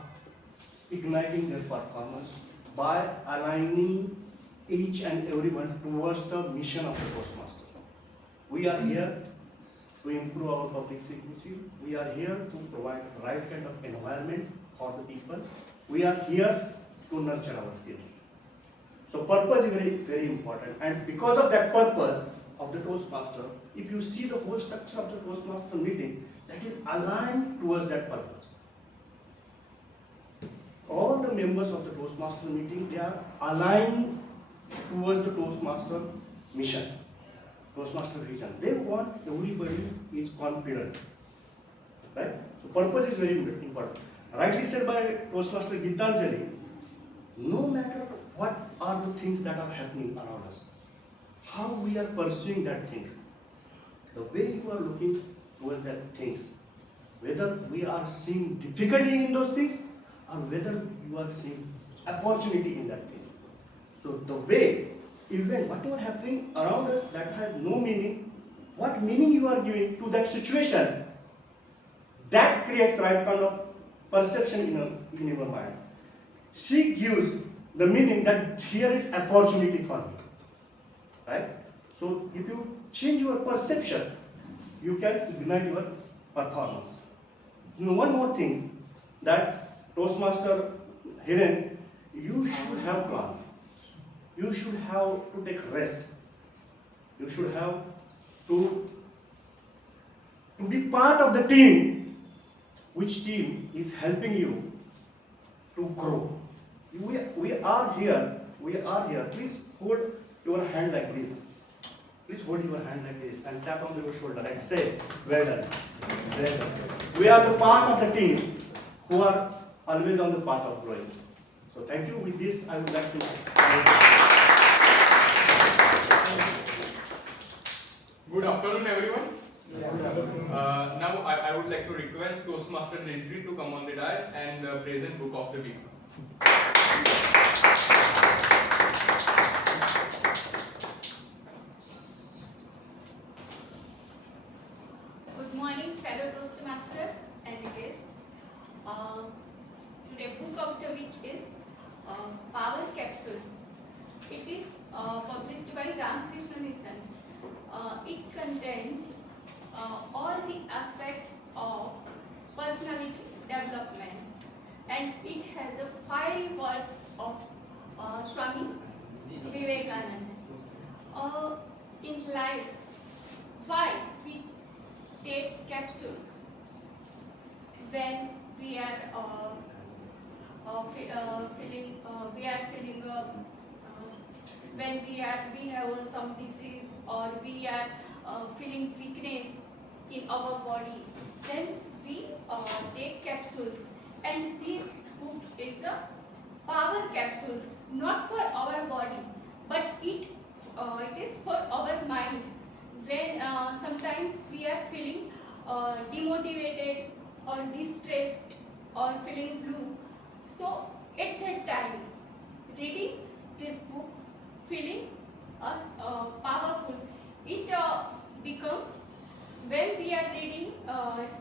igniting their performance by aligning each and everyone towards the mission of the Toastmaster. We are here to improve our public speaking. We are here to provide the right kind of environment for the people. We are here to nurture our skills. So purpose is very, very important. And because of that purpose of the Toastmaster, if you see the whole structure of the Toastmaster meeting, that is aligned towards that purpose. All the members of the Toastmaster meeting, they are aligned towards the Toastmaster mission, Toastmaster vision. They want everybody is confident, right? So purpose is very important. Rightly said by Toastmaster Gitanjali, no matter what are the things that are happening around us, how we are pursuing that things, the way you are looking towards that things, whether we are seeing difficulty in those things or whether you are seeing opportunity in that things. So the way, even whatever happening around us that has no meaning, what meaning you are giving to that situation, that creates right kind of perception in your mind. She gives the meaning that here is opportunity for me, right? So if you change your perception, you can ignite your performance. Now, one more thing, that Toastmaster Hiren, you should have plan. You should have to take rest. You should have to be part of the team which team is helping you to grow. We are here, please hold your hand like this. Please hold your hand like this and tap on your shoulder and say, well done, well done. We are the part of the team who are always on the path of growing. So thank you. With this, I would like to. Good afternoon, everyone. Now I would like to request Toastmaster Jayashree to come on the dais and present Book of the Week. Good morning, fellow Toastmasters and guests. Today, Book of the Week is Power Capsules. It is published by Ramakrishna Mission. It contains all the aspects of personality development, and it has a fiery words of Swami Vivekananda. In life, why we take capsules when we are when we have some disease, or we are feeling weakness in our body, then we take capsules. And this book is a power capsules, not for our body, but it is for our mind. When sometimes we are feeling demotivated or distressed or feeling blue, so at that time, reading these books, feeling us powerful, it becomes, when we are reading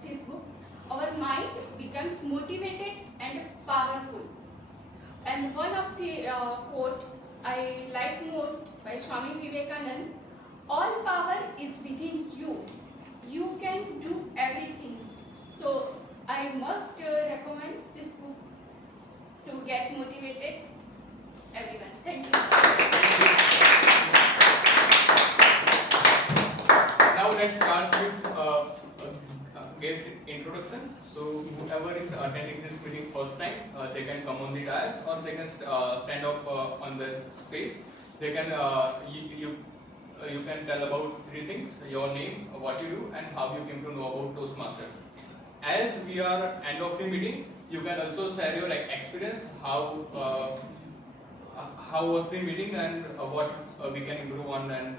these books, our mind becomes motivated and powerful. And one of the quote I like most by Swami Vivekananda: all power is within you. You can do everything. So I must recommend this book to get motivated. Everyone, thank you. Now let's start with guest introduction. So whoever is attending this meeting first time, they can come on the dais, or they can stand up on the space. They can you can tell about 3 things: your name, what you do, and how you came to know about Toastmasters. As we are end of the meeting, you can also share your experience, how was the meeting, and what we can improve on, and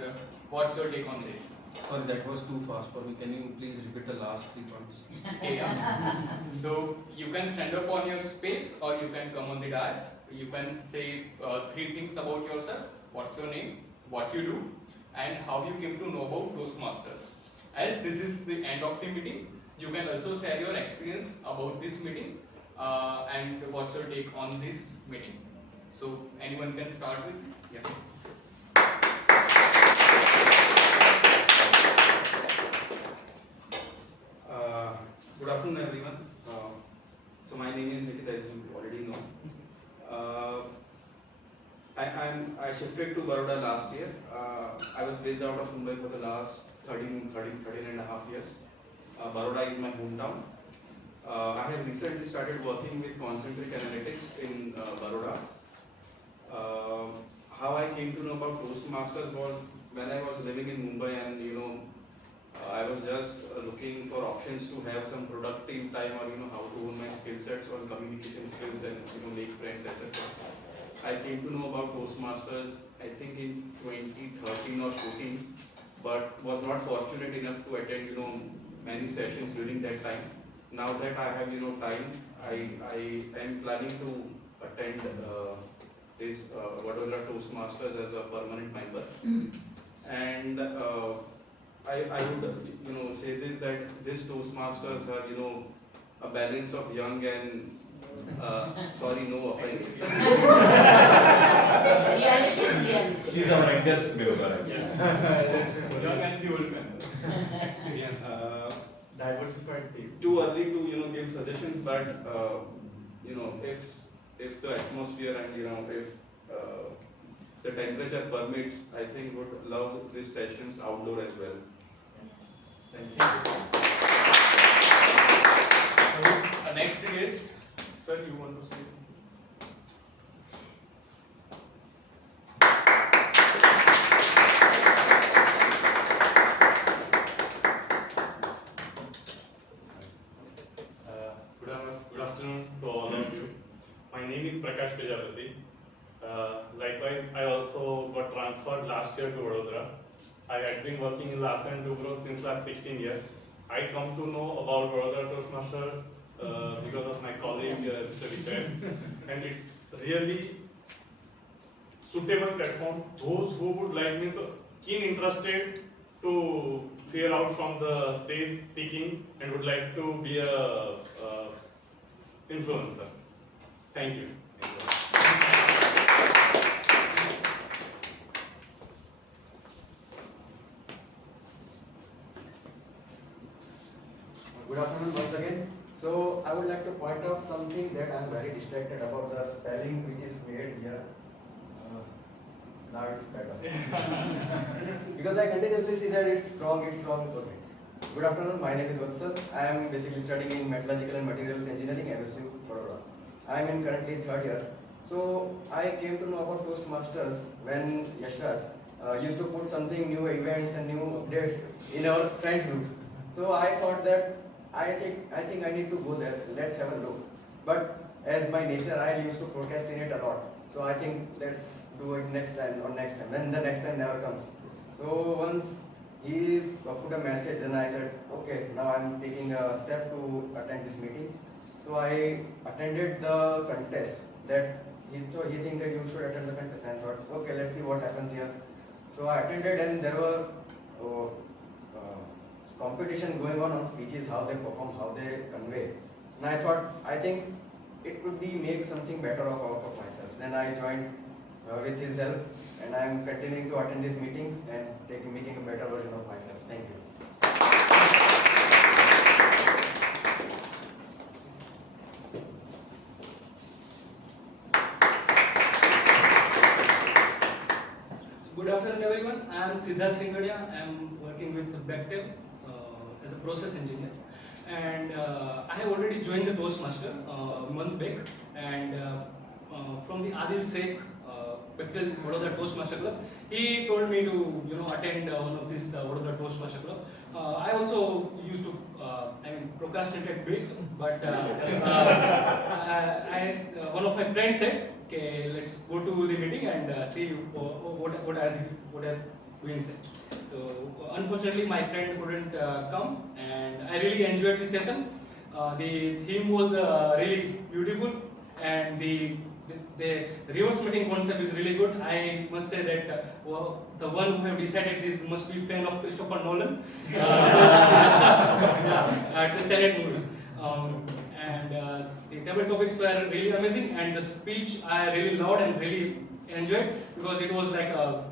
what's your take on this? Sorry, that was too fast for me. Can you please repeat the last 3 points? Okay, yeah. So you can stand up on your space, or you can come on the dais. You can say 3 things about yourself: what's your name, what you do, and how you came to know about Toastmasters. As this is the end of the meeting, you can also share your experience about this meeting and what's your take on this meeting. So anyone can start with this? Yeah. Good afternoon, everyone. So my name is Nikhil, as you already know. I shifted to Baroda last year. I was based out of Mumbai for the last 13 and a half years. Baroda is my hometown. I have recently started working with Concentric Analytics in Baroda. How I came to know about Toastmasters was when I was living in Mumbai, and I was just looking for options to have some productive time, or how to hone my skill sets on communication skills and make friends, etc. I came to know about Toastmasters I think in 2013 or 14, but was not fortunate enough to attend many sessions during that time. Now that I have time, I am planning to attend this Vadodara Toastmasters as a permanent member. And I would say this, that this Toastmasters are a balance of young and sorry, no offense. She's our youngest member. Young and the old member. Experience. Diversified team. Too early to give suggestions, but if the atmosphere and if the temperature permits, I think would love these sessions outdoor as well. Thank you. name is Prakash Prajapati. Likewise, I also got transferred last year to Vadodara. I had been working in Lhasa and Dubro since last 16 years. I come to know about Vadodara Toastmaster because of my colleague Mr. Richard, and it's really suitable platform. Those who would like means keen interested to figure out from the stage speaking and would like to be a influencer. Thank you. Good afternoon once again. So I would like to point out something that I am very distracted about the spelling which is made here. Now it's better. Because I continuously see that it's wrong. Okay. Good afternoon, my name is Vatsal. I am basically studying in Metallurgical and Materials Engineering, MSU, Vadodara. I am in currently 3rd year. So I came to know about Toastmasters when Yashraj used to put something new events and new updates in our friends group. So I thought that I think I need to go there. Let's have a look. But as my nature, I used to procrastinate a lot. So I think let's do it next time. When the next time never comes. So once he put a message and I said, okay, now I'm taking a step to attend this meeting. So I attended the contest that he think that you should attend the contest, and thought, okay, let's see what happens here. So I attended, and there were competition going on speeches, how they perform, how they convey. And I thought, I think it would be make something better of myself. Then I joined with his help, and I am continuing to attend these meetings and making a better version of myself. Thank you. Good afternoon, everyone. I am Siddharth Singadia. I am working with Bechtel as a process engineer, and I have already joined the Toastmaster a month back, and from the Adil Sheikh, Bechtel Vadodara Toastmaster Club, he told me to attend one of this Vadodara Toastmaster Club. I also used to procrastinate a bit, but one of my friends said, okay, let's go to the meeting and see what are doing there. So unfortunately my friend couldn't come, and I really enjoyed the session. The theme was really beautiful, and the reverse meeting concept is really good. I must say that the one who have decided this must be fan of Christopher Nolan. Tenet movie. The table topics were really amazing, and the speech I really loved and really enjoyed, because it was like a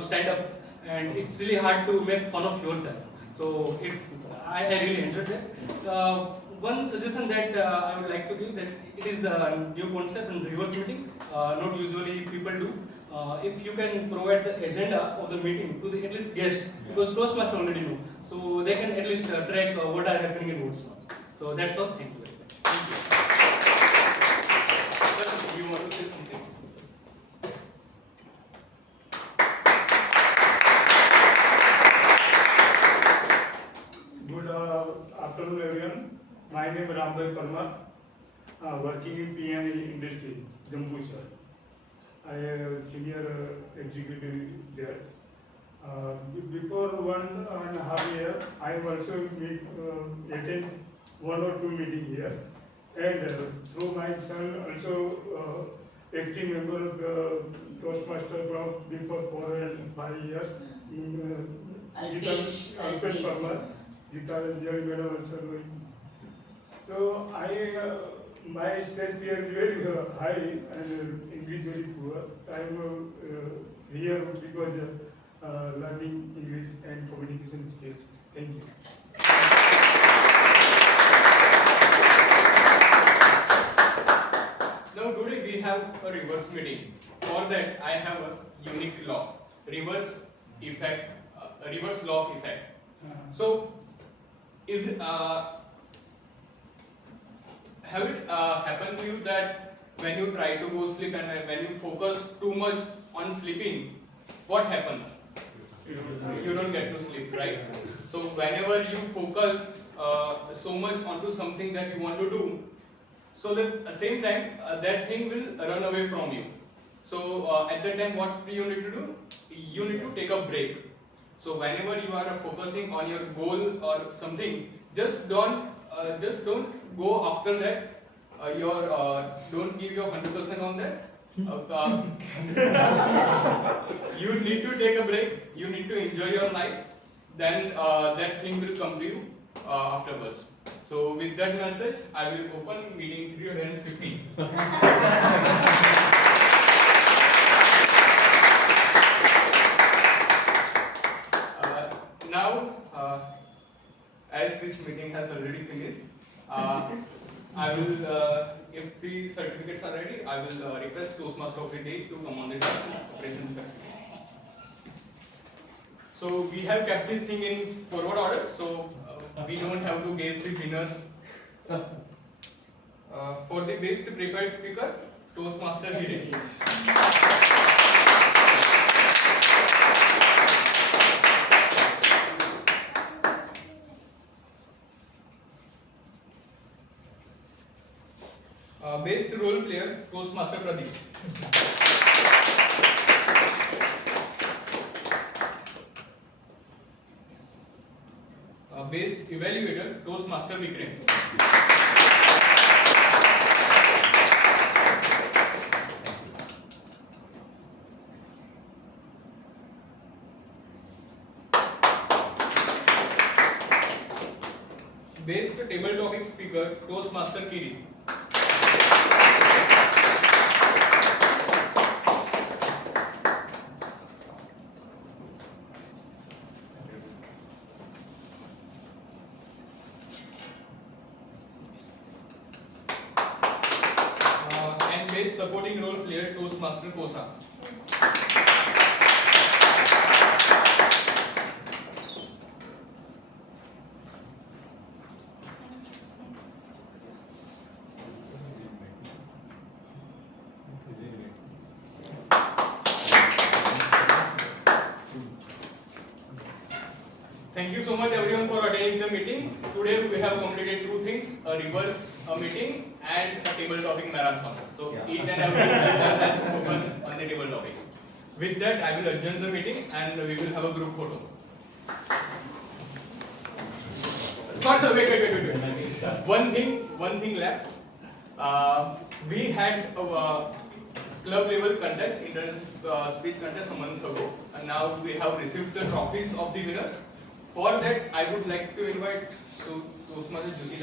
stand up, and it's really hard to make fun of yourself. So I really enjoyed that. One suggestion that I would like to give, that it is the new concept in reverse meeting. Not usually people do. If you can provide the agenda of the meeting to the at least guest, because Toastmaster already know, so they can at least track what are happening in Toastmasters. So that's all. Thank you very much. Thank you. Sir, you want to say something? Good afternoon, everyone. My name is Rambhai Parmar, working in PNL industry, Jammu sir. I am a senior executive there. Before 1.5 years, I am also attend 1 or 2 meetings here, and through my son also active member of the Toastmaster Club before 4 and 5 years. Alpesh Parmar, Gita Ranjali madam also doing. So my stage fear is very high and English very poor. I am here because learning English and communication skills. Thank you. Now today we have a reverse meeting. For that I have a unique law, reverse law of effect. So have it happened to you that when you try to go sleep and when you focus too much on sleeping, what happens? You don't get to sleep, right? So whenever you focus so much onto something that you want to do, So at the same time, that thing will run away from you. So at that time, what you need to do? You need to take a break. So whenever you are focusing on your goal or something, just don't go after that. Don't give your 100% on that. You need to take a break. You need to enjoy your life. Then that thing will come to you afterwards. So with that message, I will open meeting 315. Now, as this meeting has already finished, I will, if the certificates are ready, I will request Toastmaster of the Day to come on the operation certificate. So we have kept this thing in forward order, so we don't have to guess the winners. For the best prepared speaker, Toastmaster Hiren. Best role player, Toastmaster Pradeep. Best evaluator, Toastmaster Vikram. Best table topic speaker, Toastmaster Kiri. And best supporting role player, Toastmaster Kosa. Thank you so much everyone for attending the meeting. Today we have completed two things, a reverse meeting and a table topic marathon. So each and every speaker has spoken on the table topic. With that, I will adjourn the meeting and we will have a group photo. Sir, wait. One thing left. We had a club level contest, speech contest a month ago, and now we have received the trophies of the winners. For that, I would like to invite Toastmaster Jyoti.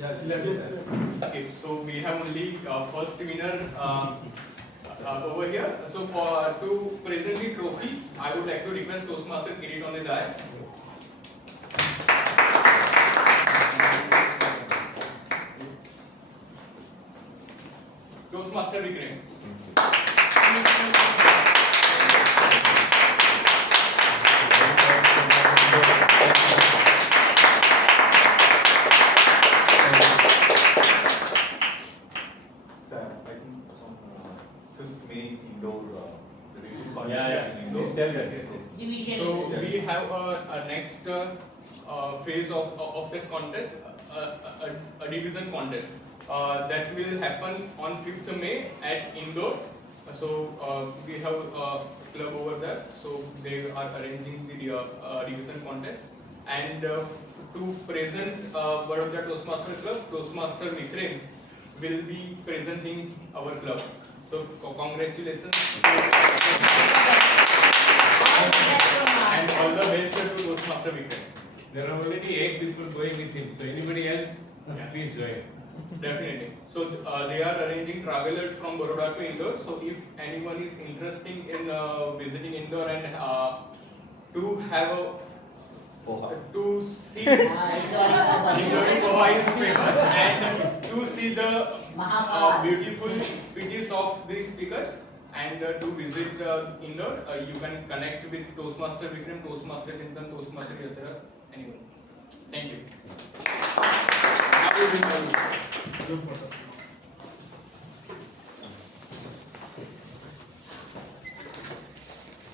Yes. Okay, so we have only first winner over here. So to present the trophy, I would like to request Toastmaster Kirit on the dais. Toastmaster Vikram. So we have a next phase of that contest, a division contest that will happen on 5th May at Indore. So we have a club over there, so they are arranging the division contest. And to present Vadodara Toastmaster Club, Toastmaster Vikram will be presenting our club. So congratulations. And all the best to Toastmaster Vikram. There are already 8 people going with him, so anybody else, please join. Definitely. So they are arranging travelers from Baroda to Indore. So if anyone is interested in visiting Indore and to have a to see Indore Poha is famous and to see the beautiful speeches of these speakers and to visit Indore, you can connect with Toastmaster Vikram, Toastmaster Chintan, Toastmaster Yatra, anyone. Thank you. Now we will